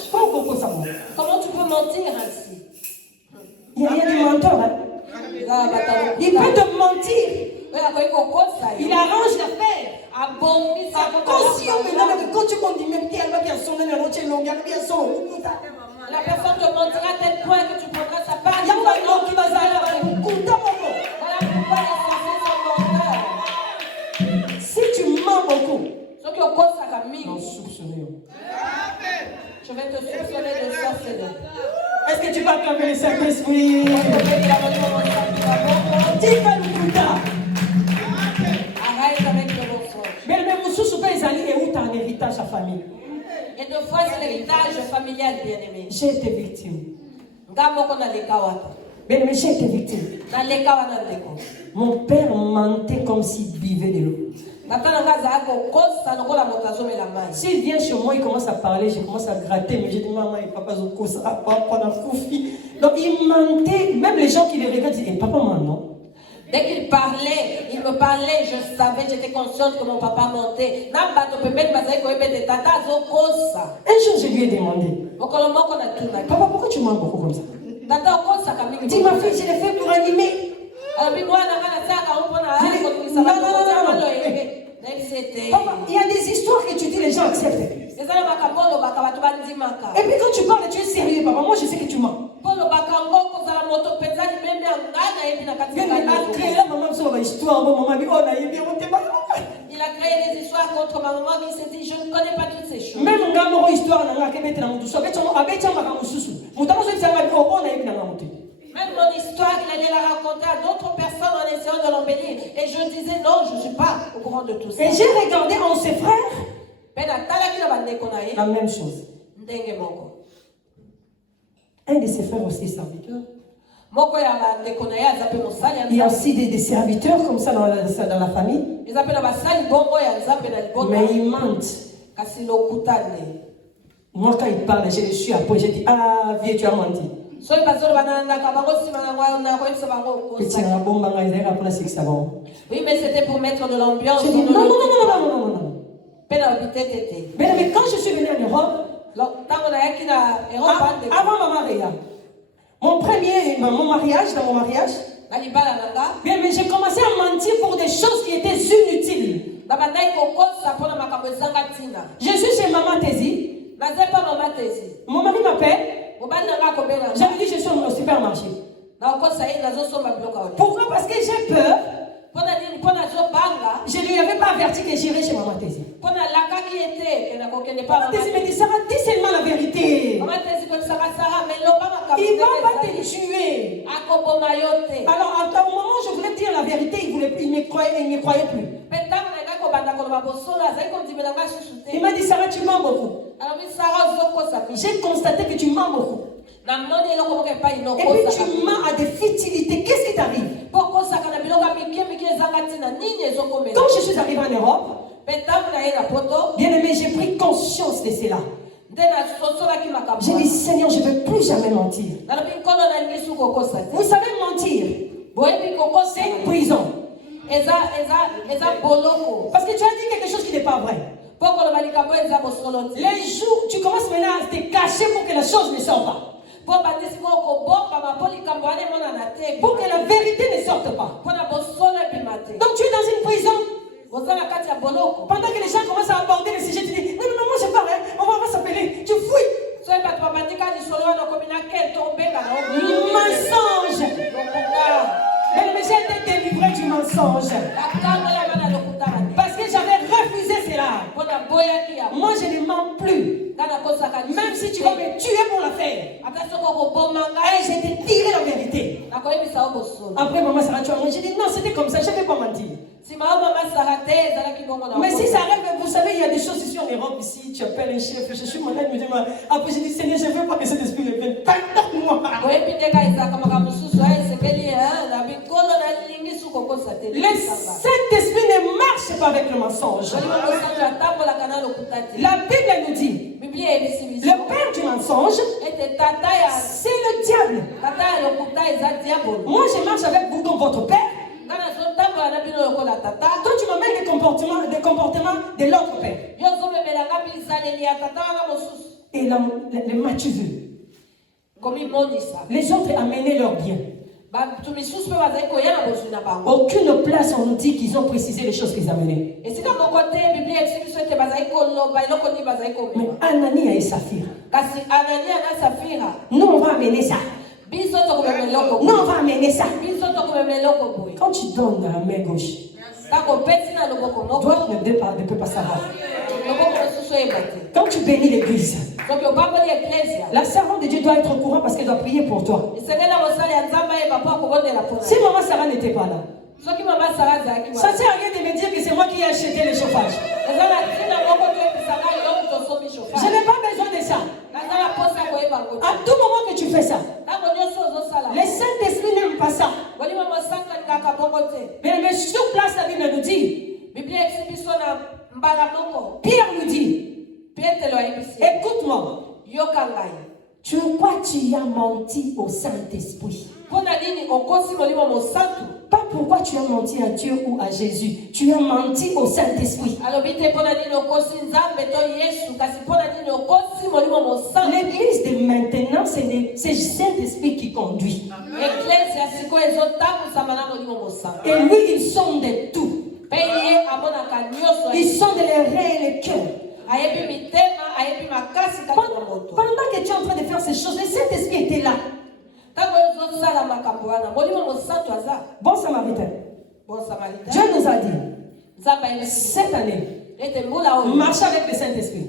Comment tu peux mentir ainsi? Il y a des menteurs. Hein? Il peut te mentir. Il arrange l'affaire. La personne te mentira à tel point que tu prendras sa part. Voilà pourquoi les sorciers sont menteurs. Si tu mens beaucoup, je vais te soupçonner de sorcellerie. Est-ce que tu vas acclamer le Saint-Esprit? Dis-le plus tard. Arrête avec le mensonge. Mais le mensonge, Une fois, c'est l'héritage familial, bien-aimé. J'ai été victime. Bien aimé, j'ai été victime. Mon père mentait comme s'il buvait de l'eau. S'il vient chez moi, il commence à parler, je commence à gratter, mais je dis maman et papa, donc il mentait, même les gens qui le regardent disent, papa, maman, non. Dès qu'il parlait, il me parlait, je savais, j'étais consciente que mon papa mentait. Un jour, je lui ai demandé, papa, pourquoi tu mens beaucoup comme ça? Dis ma fille, je l'ai fait pour animer. Papa, il y a des histoires que tu dis, les gens acceptent. Et puis quand tu parles, tu es sérieux, papa. Moi, je sais que tu mens. Il a créé des histoires contre ma maman qui s'est dit, je ne connais pas toutes ces choses. Même un Même mon histoire, il allait la raconter à d'autres personnes en essayant de l'embellir. Et je disais, non, je ne suis pas au courant de tout ça. Et j'ai regardé en ses frères la même chose. Un de ses frères aussi est serviteur. Il y a aussi des serviteurs comme ça dans la famille. Mais ils mentent. Moi, quand ils parlent, je les suis après. Je dis, ah, vieux, tu as menti. Oui, mais c'était pour mettre de l'ambiance. Je dis, non. Mais quand je suis venue en Europe, avant ma mariage, mon mariage, bien, mais j'ai commencé à mentir pour des choses qui étaient inutiles. Je suis chez Maman Tézi. Mon mari m'appelle. J'avais dit je suis au supermarché. Pourquoi? Parce que j'ai peur. Je ne lui avais pas averti que j'irais chez Maman Tézi. Maman Tézi me dit, Sarah, dis seulement la vérité. Il va pas te tuer. Alors, au moment où je voulais dire la vérité, il ne me croyait plus. Il m'a dit, Sarah, tu mens beaucoup. J'ai constaté que tu mens beaucoup. Et puis tu mens à des futilités. Qu'est-ce qui t'arrive? Quand je suis arrivée en Europe, bien aimé, j'ai pris conscience de cela. J'ai dit, Seigneur, je ne veux plus jamais mentir. Vous savez, mentir, c'est une prison. Parce que tu as dit quelque chose qui n'est pas vrai. Les jours, tu commences maintenant à te cacher pour que la chose ne sorte pas. Pour que la vérité ne sorte pas. Donc tu es dans une prison. Pendant que les gens commencent à aborder le sujet, tu dis, non, moi je parle, on va s'appeler. Tu fouilles. Mensonge. Mais j'ai été délivré du mensonge. Parce que j'avais refusé cela. Moi je ne mens plus. Même si tu vas me tuer pour la faire. Et j'ai tiré la vérité. Après maman Sarah, tu as dit, j'ai dit non, c'était comme ça, je ne vais pas mentir. Mais si ça arrive, vous savez, il y a des choses ici en Europe, ici, tu appelles un chef, je suis malade, me dis, après j'ai dit, Seigneur, je ne veux pas que cet esprit revienne. Pardonne-moi. Le Saint-Esprit ne marche pas avec le mensonge. La Bible nous dit, le père du mensonge, c'est le diable. Moi, je marche avec vous comme votre père. Toi, tu m'amènes des comportements de l'autre père. Et les matchs veux. Les autres amenaient leur bien. Aucune place on nous dit qu'ils ont précisé les choses qu'ils amenaient. Mais Anania et Saphira. Nous on va amener ça. Nous on va amener ça. Quand tu donnes à la main gauche, droite ne peut pas savoir. Quand tu bénis l'église, la servante de Dieu doit être au courant parce qu'elle doit prier pour toi. Si maman Sarah n'était pas là, ça ne sert à rien de me dire que c'est moi qui ai acheté le chauffage. Je n'ai pas besoin de ça. À tout moment que tu fais ça, le Saint-Esprit n'aime pas ça. Mais sur place, la Bible nous dit, Pierre nous dit, écoute-moi, tu crois que tu as menti au Saint-Esprit. Pas pourquoi tu as menti à Dieu ou à Jésus. Tu as menti au Saint-Esprit. L'église de maintenant, c'est le Saint-Esprit qui conduit. Et lui, il sonde de tout. Il sonde les reins et les cœurs. Pendant que tu es en train de faire ces choses, le Saint-Esprit était là. Bon Samaritain. Dieu nous a dit cette année, marcher avec le Saint-Esprit.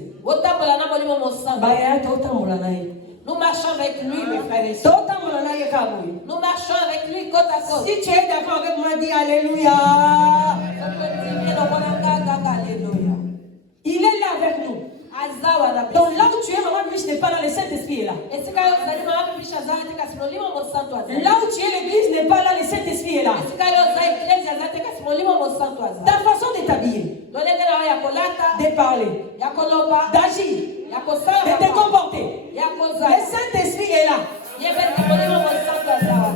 Nous marchons avec lui, mes frères et sœurs. Nous marchons avec lui côte à côte. Si tu es d'accord avec moi, dis Alléluia. Il est là avec nous. Donc là où tu es, maman biche n'est pas là, le Saint-Esprit est là. Là où tu es, l'église n'est pas là, le Saint-Esprit est là. Ta façon de t'habiller, de parler, d'agir, de te comporter, le Saint-Esprit est là.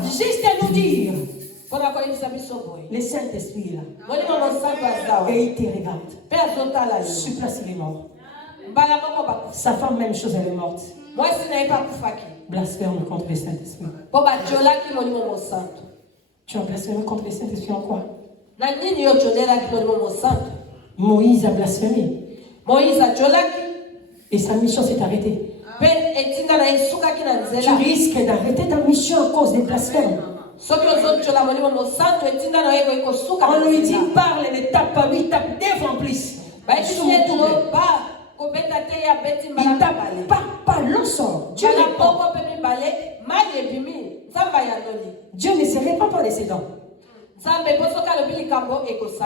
Juste à nous dire, le Saint-Esprit est là. Et il te regarde. Sur place, il est mort. Sa femme, même chose, elle est morte. Blasphème contre le Saint-Esprit. Tu as blasphémé contre le Saint-Esprit en quoi? Moïse a blasphémé. Et sa mission s'est arrêtée. Tu risques d'arrêter ta mission à cause des blasphèmes. On lui dit parle, ne tape pas, lui tape 2 fois en plus. Il tape pas l'ensemble. Dieu ne se répand pas de ses dents.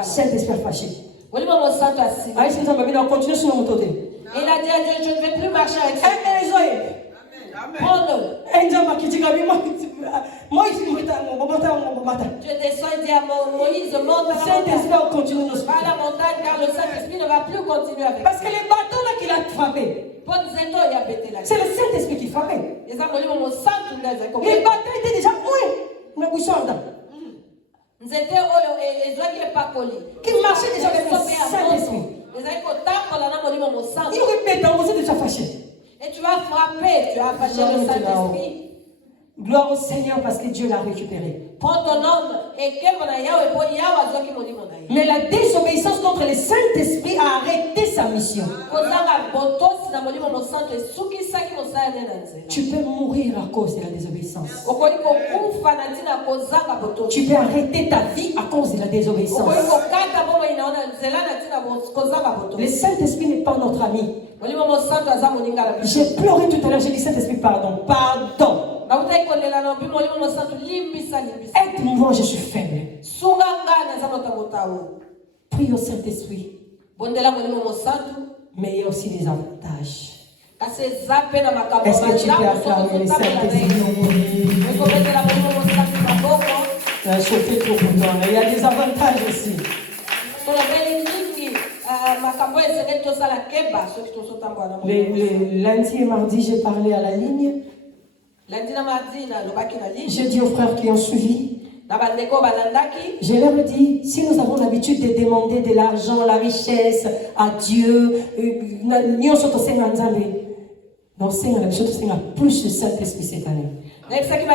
Saint-Esprit fâché. On continue sur notre côté. Il a dit à Dieu, je ne vais plus marcher avec ça. Prends-le. Dieu descend et dit à Moïse, monte à la montagne, car le Saint-Esprit ne va plus continuer avec. Parce que les bateaux là qu'il a frappés, c'est le Saint-Esprit qui frappait. Les bateaux étaient déjà qui marchaient déjà avec le Saint-Esprit. Il aurait déjà fâché. Et tu vas frapper, tu as fâché le Saint-Esprit. Gloire au Seigneur parce que Dieu l'a récupéré. Prends ton homme et mais la désobéissance contre le Saint-Esprit a arrêté sa mission. Tu peux mourir à cause de la désobéissance. Tu peux arrêter ta vie à cause de la désobéissance. Le Saint-Esprit n'est pas notre ami. J'ai pleuré tout à l'heure, j'ai dit Saint-Esprit, pardon, pardon. Aide-moi, je suis faible. Prie au Saint-Esprit. Mais il y a aussi des avantages. Est-ce que tu peux acclamer le Saint-Esprit? Il y a des avantages aussi. Lundi et mardi, j'ai parlé à la ligne. J'ai dit aux frères qui ont suivi, je leur ai dit, si nous avons l'habitude de demander de l'argent, la richesse à Dieu, nous sommes aussi plus de Saint-Esprit cette année. Si nous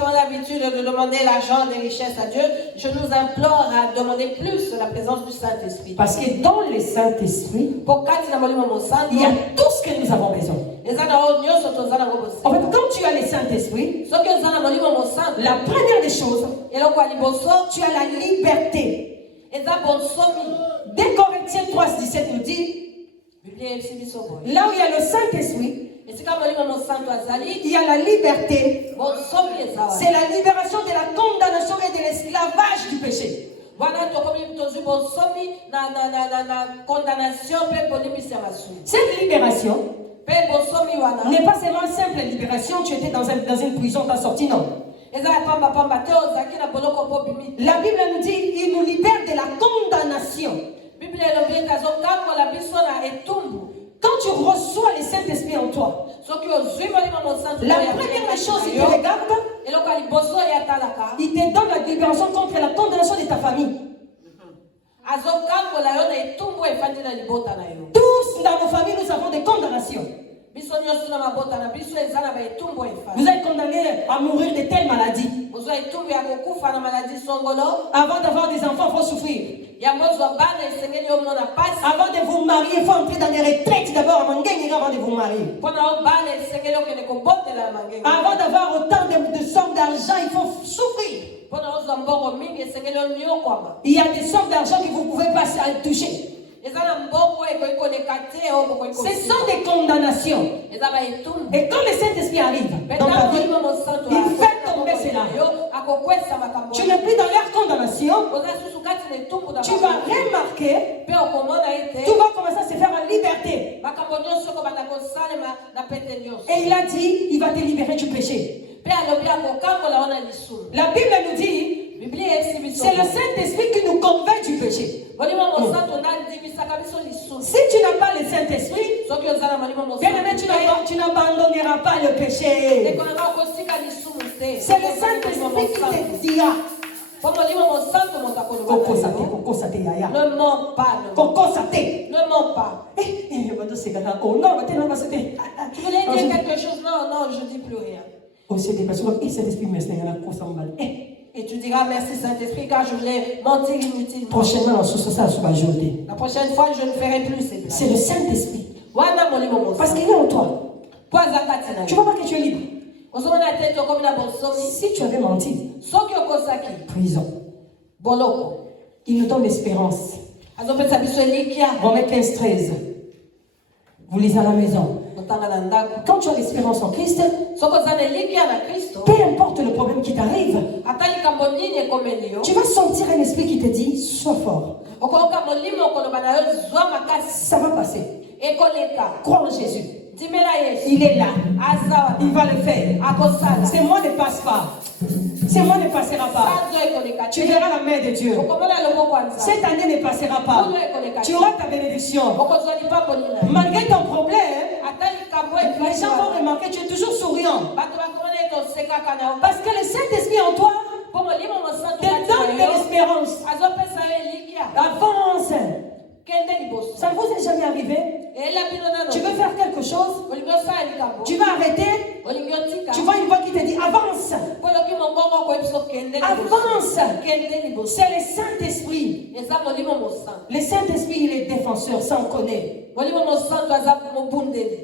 avons l'habitude de demander l'argent, des richesses à Dieu, je nous implore à demander plus la présence du Saint-Esprit. Parce que dans le Saint-Esprit, il y a tout ce que nous avons besoin. En fait, quand tu as le Saint-Esprit, la première des choses, tu as la liberté. 2 Corinthiens 3:17 nous dit, là où il y a le Saint-Esprit, il y a la liberté. C'est la libération de la condamnation et de l'esclavage du péché. Cette libération n'est pas seulement une simple libération, tu étais dans une prison, tu as sorti, non. La Bible nous dit, il nous libère de la condamnation. Quand tu reçois le Saint-Esprit en toi, la première chose qu'il te regarde, il te donne la libération contre la condamnation de ta famille. Tous dans nos familles, nous avons des condamnations. Vous êtes condamnés à mourir de telle maladie. Avant d'avoir des enfants, il faut souffrir. Avant de vous marier, il faut entrer dans les retraites d'abord avant de vous marier. Avant d'avoir autant de sommes d'argent, il faut souffrir. Il y a des sommes d'argent que vous ne pouvez pas toucher. Ce sont des condamnations. Et quand le Saint-Esprit arrive dans ta vie, il fait tomber cela. Tu n'es plus dans leur condamnation. Tu vas remarquer, tout va commencer à se faire en liberté. Et il a dit, il va te libérer du péché. La Bible nous dit, c'est le Saint-Esprit qui nous convainc du péché. Si tu n'as pas le Saint-Esprit, bien aimé, tu n'abandonneras pas le péché. C'est le Saint-Esprit qui te dira. Ne mens pas. Ne mens pas. Tu voulais dire quelque chose? Non, je ne dis plus rien. Et tu diras merci Saint-Esprit car je voulais mentir inutilement. Prochainement, la prochaine fois, je ne ferai plus ces blagues. C'est le Saint-Esprit. Parce qu'il est en toi. Tu vois pas que tu es libre. Si tu avais menti, prison. Il nous donne l'espérance. Romains 15:13. Vous lisez à la maison. Quand tu as l'espérance en Christ, peu importe le problème qui t'arrive, tu vas sentir un esprit qui te dit sois fort. Ça va passer. Crois en Jésus. Il est là. Il va le faire. C'est moi ne passe pas. C'est moi ne passera pas. Tu verras la main de Dieu. Cette année ne passera pas. Tu auras ta bénédiction. Malgré ton problème, les gens vont remarquer que tu es toujours souriant. Parce que le Saint-Esprit en toi te donne de l'espérance. Avance. Ça ne vous est jamais arrivé? Tu veux faire quelque chose, tu vas arrêter, tu vois une voix qui te dit avance. Avance. C'est le Saint-Esprit. Le Saint-Esprit, il est défenseur, ça on connaît.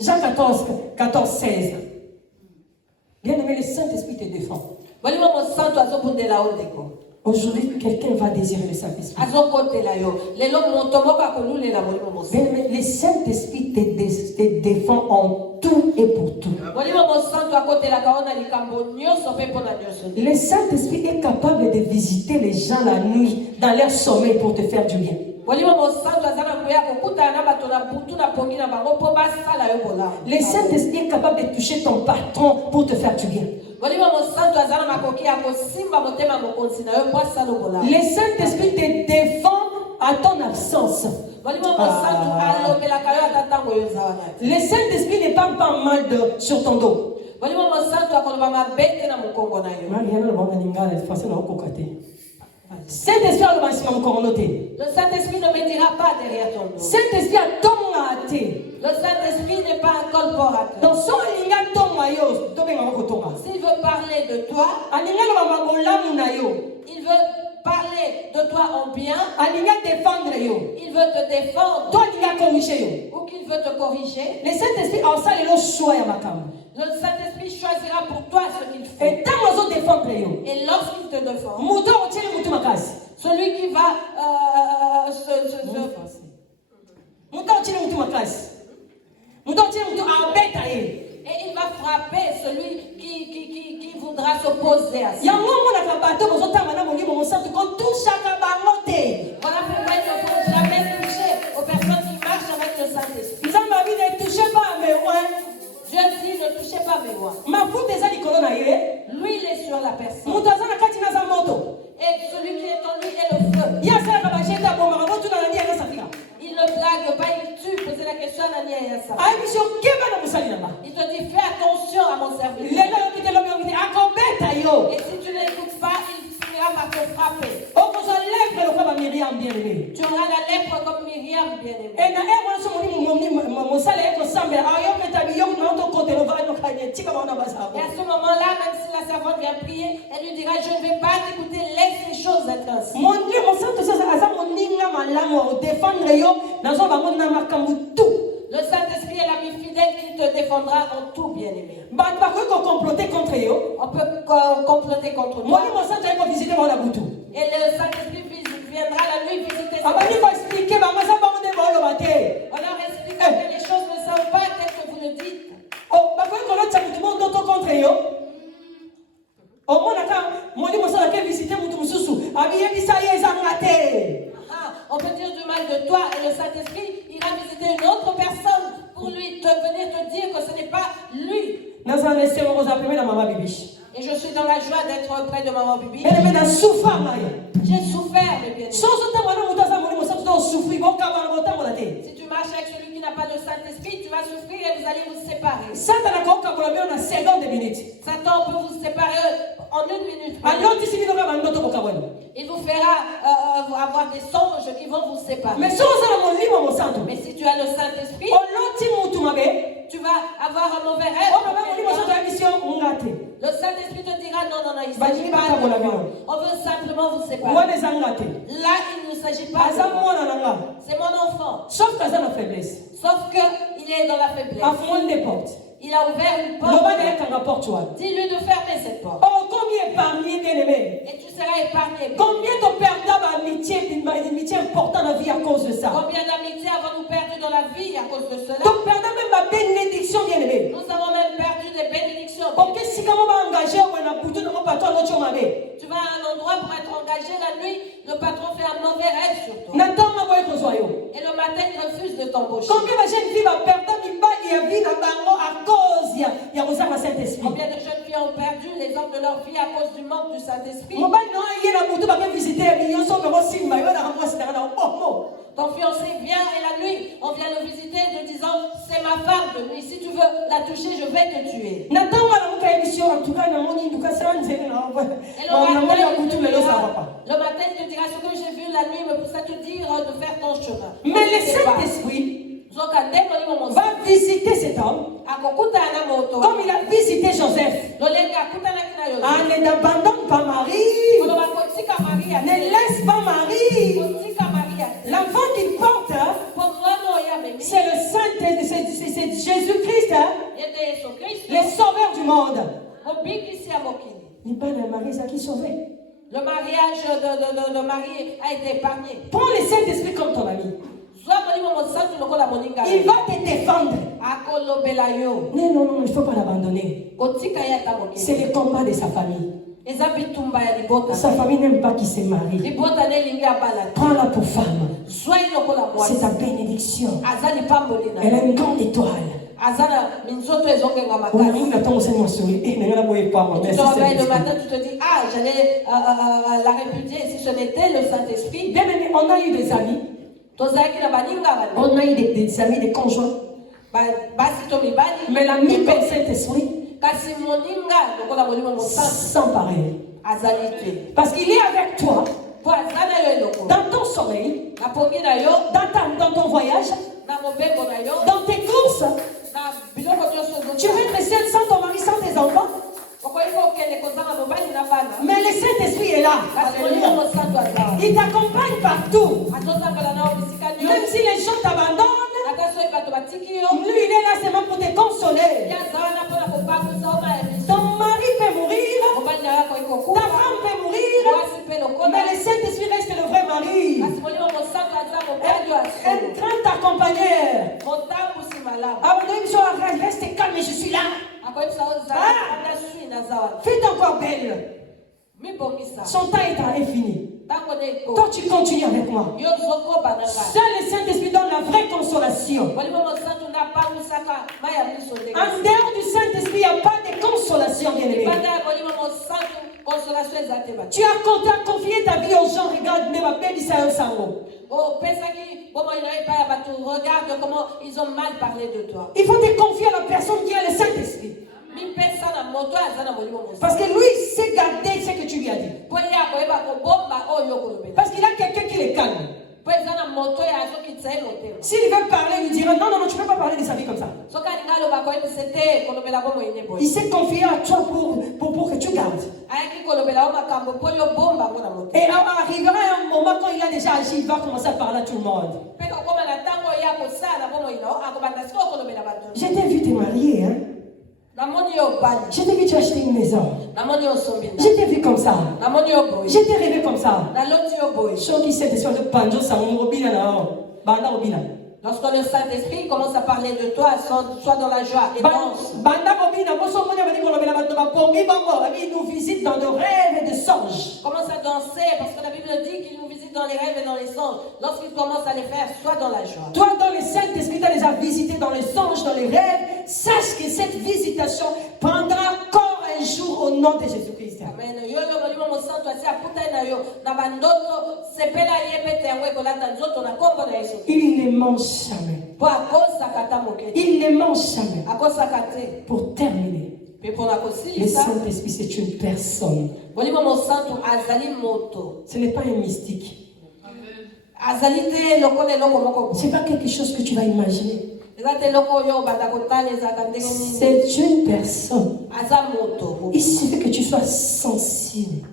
Jean 14:16. Bien aimé, le Saint-Esprit te défend. Aujourd'hui, quelqu'un va désirer le Saint-Esprit. Le Saint-Esprit te défend en tout et pour tout. Le Saint-Esprit est capable de visiter les gens la nuit dans leur sommeil pour te faire du bien. Le Saint-Esprit est capable de toucher ton patron pour te faire du bien. Le Saint-Esprit te défend à ton absence. Le Saint-Esprit n'est pas mal sur ton dos. Le Saint-Esprit ne me dira pas derrière ton dos. Saint-Esprit a ton athée. Le Saint-Esprit n'est pas un colporateur. S'il veut parler de toi, il veut parler de toi en bien, il veut te défendre, ou qu'il veut te corriger. Le Saint-Esprit en ça le Saint-Esprit choisira pour toi ce qu'il fait. Et lorsqu'il te défend, celui qui va et il va frapper celui qui voudra s'opposer à ça. Ma foute est à l'icône naïe. L'huile est sur la personne. Moutazana katina za moto. Et celui qui est en lui est le feu. Ya sala kabajeta bomba mabotu na ndia na safira. Il ne blague pas, il tue. Posez la question à Nania et à sa. Ay bisho keba na musali na ba. Il te dit fais attention à mon serviteur. Lelo yo kitelo yo kiti akobeta yo. Et si tu n'écoutes pas, il finira par te frapper. Okozo lèvre le kaba Myriam bien-aimé. Tu auras la lèpre comme Myriam bien-aimée. Et na e wana so moni mosala eko sambe ayo meta biyo na to kote lo va no kanye tika ba na basa. Et à ce moment-là, même si la servante vient prier, elle lui dira je ne vais pas t'écouter, laisse les choses être ainsi. Mon Dieu, mon Saint Esprit, asa moninga malamu o défendre yo nazo ba mona makambu tout. Le Saint-Esprit est l'ami fidèle qui te défendra en tout, bien-aimé. Ba ko comploter contre yo. On peut comploter contre toi. Moi mon Saint Esprit visiter moi la butu. Et le Saint-Esprit viendra la nuit visiter. Abani ko expliquer ba masa ba de ba lo bate. On leur explique que les choses ne sont pas telles que vous le dites. Oh, ba ko la tsa mutu mondo to contre yo. Oh, mon aka moni mo sala ke visiter mutu mususu. Abi yebisa yeza ngate. On peut dire du mal de toi et le Saint-Esprit ira visiter une autre personne pour lui venir te dire que ce n'est pas lui. Et je suis dans la joie d'être près de Maman Bibi. J'ai souffert, mes bien-aimés. Si tu marches avec celui qui n'a pas de Saint-Esprit, tu vas souffrir et vous allez vous séparer. Satan peut vous séparer en une minute. Il vous fera avoir des songes qui vont vous séparer. Mais si tu as le Saint-Esprit, tu vas avoir un mauvais rêve. Le Saint-Esprit te dira non, il ne s'agit pas de moi. On veut simplement vous séparer. Là, il ne s'agit pas de moi. C'est mon enfant. Sauf qu'il est dans la faiblesse. Il a ouvert une porte. Dis-lui de fermer cette porte. Oh, combien épargné, bien-aimé. Et tu seras épargné. Combien de perdants d'amitié important dans la vie à cause de ça. Combien d'amitié avons-nous perdu dans la vie à cause de cela? Donc, perdant même ma bénédiction, bien-aimé. Nous avons même perdu des bénédictions. Ok, si comment va engager ou un apoutou dans mon patron, tu vas à un endroit pour être engagé la nuit, le patron fait un mauvais rêve sur toi. Et le matin, il refuse de t'embaucher. Combien de jeunes filles ont perdu à cause de Saint-Esprit? Combien de jeunes filles ont perdu les hommes de leur vie à cause du manque du Saint-Esprit? Ton fiancé vient et la nuit, on vient le visiter en disant c'est ma femme de nuit, si tu veux la toucher, je vais te tuer. Et le matin, il te dira ce que j'ai vu la nuit me pousse à te dire de faire ton chemin. Mais le Saint-Esprit va visiter cet homme comme il a visité Joseph. Ne n'abandonne pas Marie. Ne laisse pas Marie. L'enfant qu'il porte, c'est le Saint, c'est Jésus-Christ, le sauveur du monde. Le mariage de Marie a été épargné. Prends le Saint-Esprit comme ton ami. Il va te défendre. Non, il ne faut pas l'abandonner. C'est le combat de sa famille. Sa famille n'aime pas qu'il se marie. Prends-la pour femme. C'est ta bénédiction. Elle a une grande étoile. Tu te réveilles le matin, tu te dis j'allais la répudier si ce n'était le Saint-Esprit. On a eu des amis. On a eu des amis, des conjoints. Mais l'ami comme Saint-Esprit, sans pareil. Parce qu'il est avec toi dans ton sommeil, dans ton voyage, dans tes courses. Tu veux être seul sans ton mari, sans tes enfants. Mais le Saint-Esprit est là. Il t'accompagne partout. Même si les gens t'abandonnent, lui il est là seulement pour te consoler. Ton mari peut mourir, ta femme peut mourir, mais le Saint-Esprit reste le vrai mari. Un grand accompagneur. Reste calme, je suis là. Fais-toi encore belle. Son temps est fini. Toi, tu continues avec moi. Seul le Saint-Esprit donne la vraie consolation. En dehors du Saint-Esprit, il n'y a pas de consolation, bien-aimé. Tu as confié ta vie aux gens, regarde, mais ma belle, ça un sango. Regarde comment ils ont mal parlé de toi. Il faut te confier à la personne qui a le Saint-Esprit. Parce que lui, il sait garder ce que tu lui as dit. Parce qu'il a quelqu'un qui le calme. S'il veut parler, il lui dira non, tu ne peux pas parler de sa vie comme ça. Il s'est confié à toi pour que tu gardes. Et arrivera un moment quand il a déjà agi, il va commencer à parler à tout le monde. Je t'ai vu te marier, hein? Je t'ai vu tu acheter une maison. Je t'ai vu comme ça. Je t'ai rêvé comme ça. Chose qui s'est déçue de Panjo, ça Lorsque le Saint-Esprit commence à parler de toi, sois dans la joie et danse. Il nous visite dans de rêves et de songes. Commence à danser parce que la Bible dit qu'il nous visite dans les rêves et dans les songes. Lorsqu'il commence à les faire, sois dans la joie. Toi, dans le Saint-Esprit, tu as déjà visité dans les songes, dans les rêves. Sache que cette visitation prendra encore un jour au nom de Jésus-Christ. Amen. Il ne mange jamais. Il ne mange jamais. Pour terminer, le Saint-Esprit, c'est une personne. Ce n'est pas un mystique. Ce n'est pas quelque chose que tu vas imaginer. C'est une personne. Il suffit que tu sois sensible,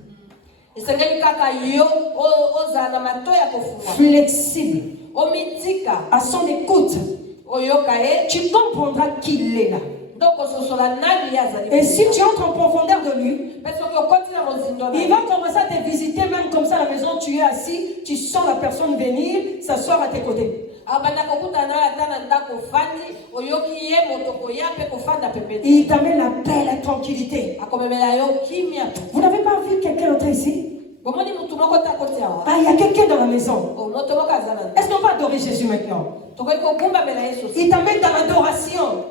flexible, à son écoute. Tu comprendras qu'il est là. Et si tu entres en profondeur de lui, il va commencer à te visiter même comme ça à la maison. Tu es assis, tu sens la personne venir s'asseoir à tes côtés. Il t'amène la paix, la tranquillité. Vous n'avez pas vu quelqu'un entrer ici? Ah, il y a quelqu'un dans la maison. Est-ce qu'on va adorer Jésus maintenant? Il t'amène dans l'adoration.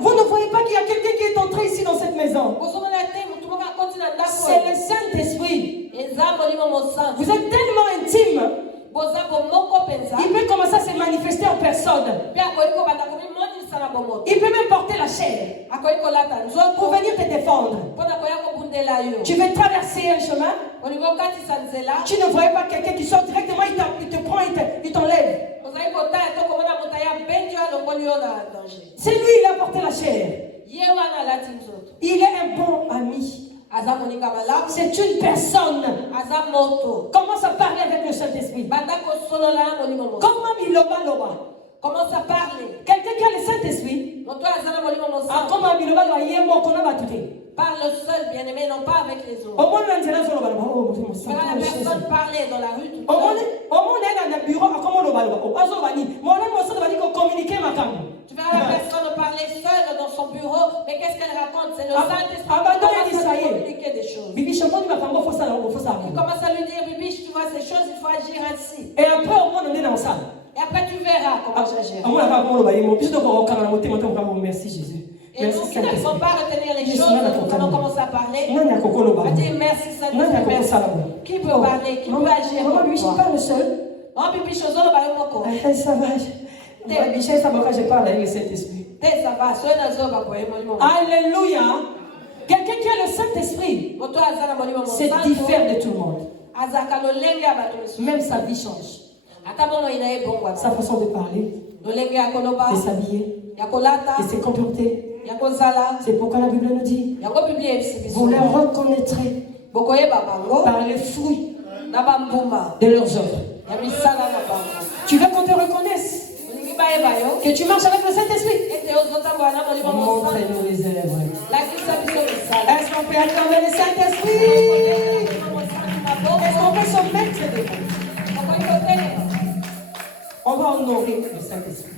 Vous ne voyez pas qu'il y a quelqu'un qui est entré ici dans cette maison? C'est le Saint-Esprit. Vous êtes tellement intime. Il peut commencer à se manifester en personne. Il peut même porter la chair pour venir te défendre. Tu veux traverser un chemin, tu ne voyais pas quelqu'un qui sort directement, il te prend, il t'enlève. C'est lui, il a porté la chair. Il est un bon ami. C'est une personne. Commence à parler avec le Saint-Esprit. Comment Biloba Loba? Commence à parler. Quelqu'un qui a le Saint-Esprit. Parle seul, bien-aimé, non pas avec les autres. Quand la personne parlait dans la rue, tu verras la personne parler seule dans son bureau, mais qu'est-ce qu'elle raconte? C'est le Saint-Esprit qui commence à communiquer des choses. Il commence à lui dire, Bibi, tu vois ces choses, il faut agir ainsi. Et après, tu verras comment j'agis. Merci Jésus. Et donc, ils ne sont pas retenir les choses. Quand on commence à parler, on va dire merci Saint-Esprit, merci. Qui peut parler? Qui peut agir? Maman, lui, je parle seul. Ça va. Michel, ça va, je parle avec le Saint-Esprit. Alléluia. Quelqu'un qui a le Saint-Esprit, c'est différent de tout le monde. Même sa vie change. Sa façon de parler, de s'habiller, de se comporter. C'est pourquoi la Bible nous dit, vous les reconnaîtrez par les fruits de leurs œuvres. Tu veux qu'on te reconnaisse? Que tu marches avec le Saint-Esprit? Montre-nous les œuvres. Est-ce qu'on peut acclamer le Saint-Esprit? Est-ce qu'on peut se mettre devant? On va honorer le Saint-Esprit.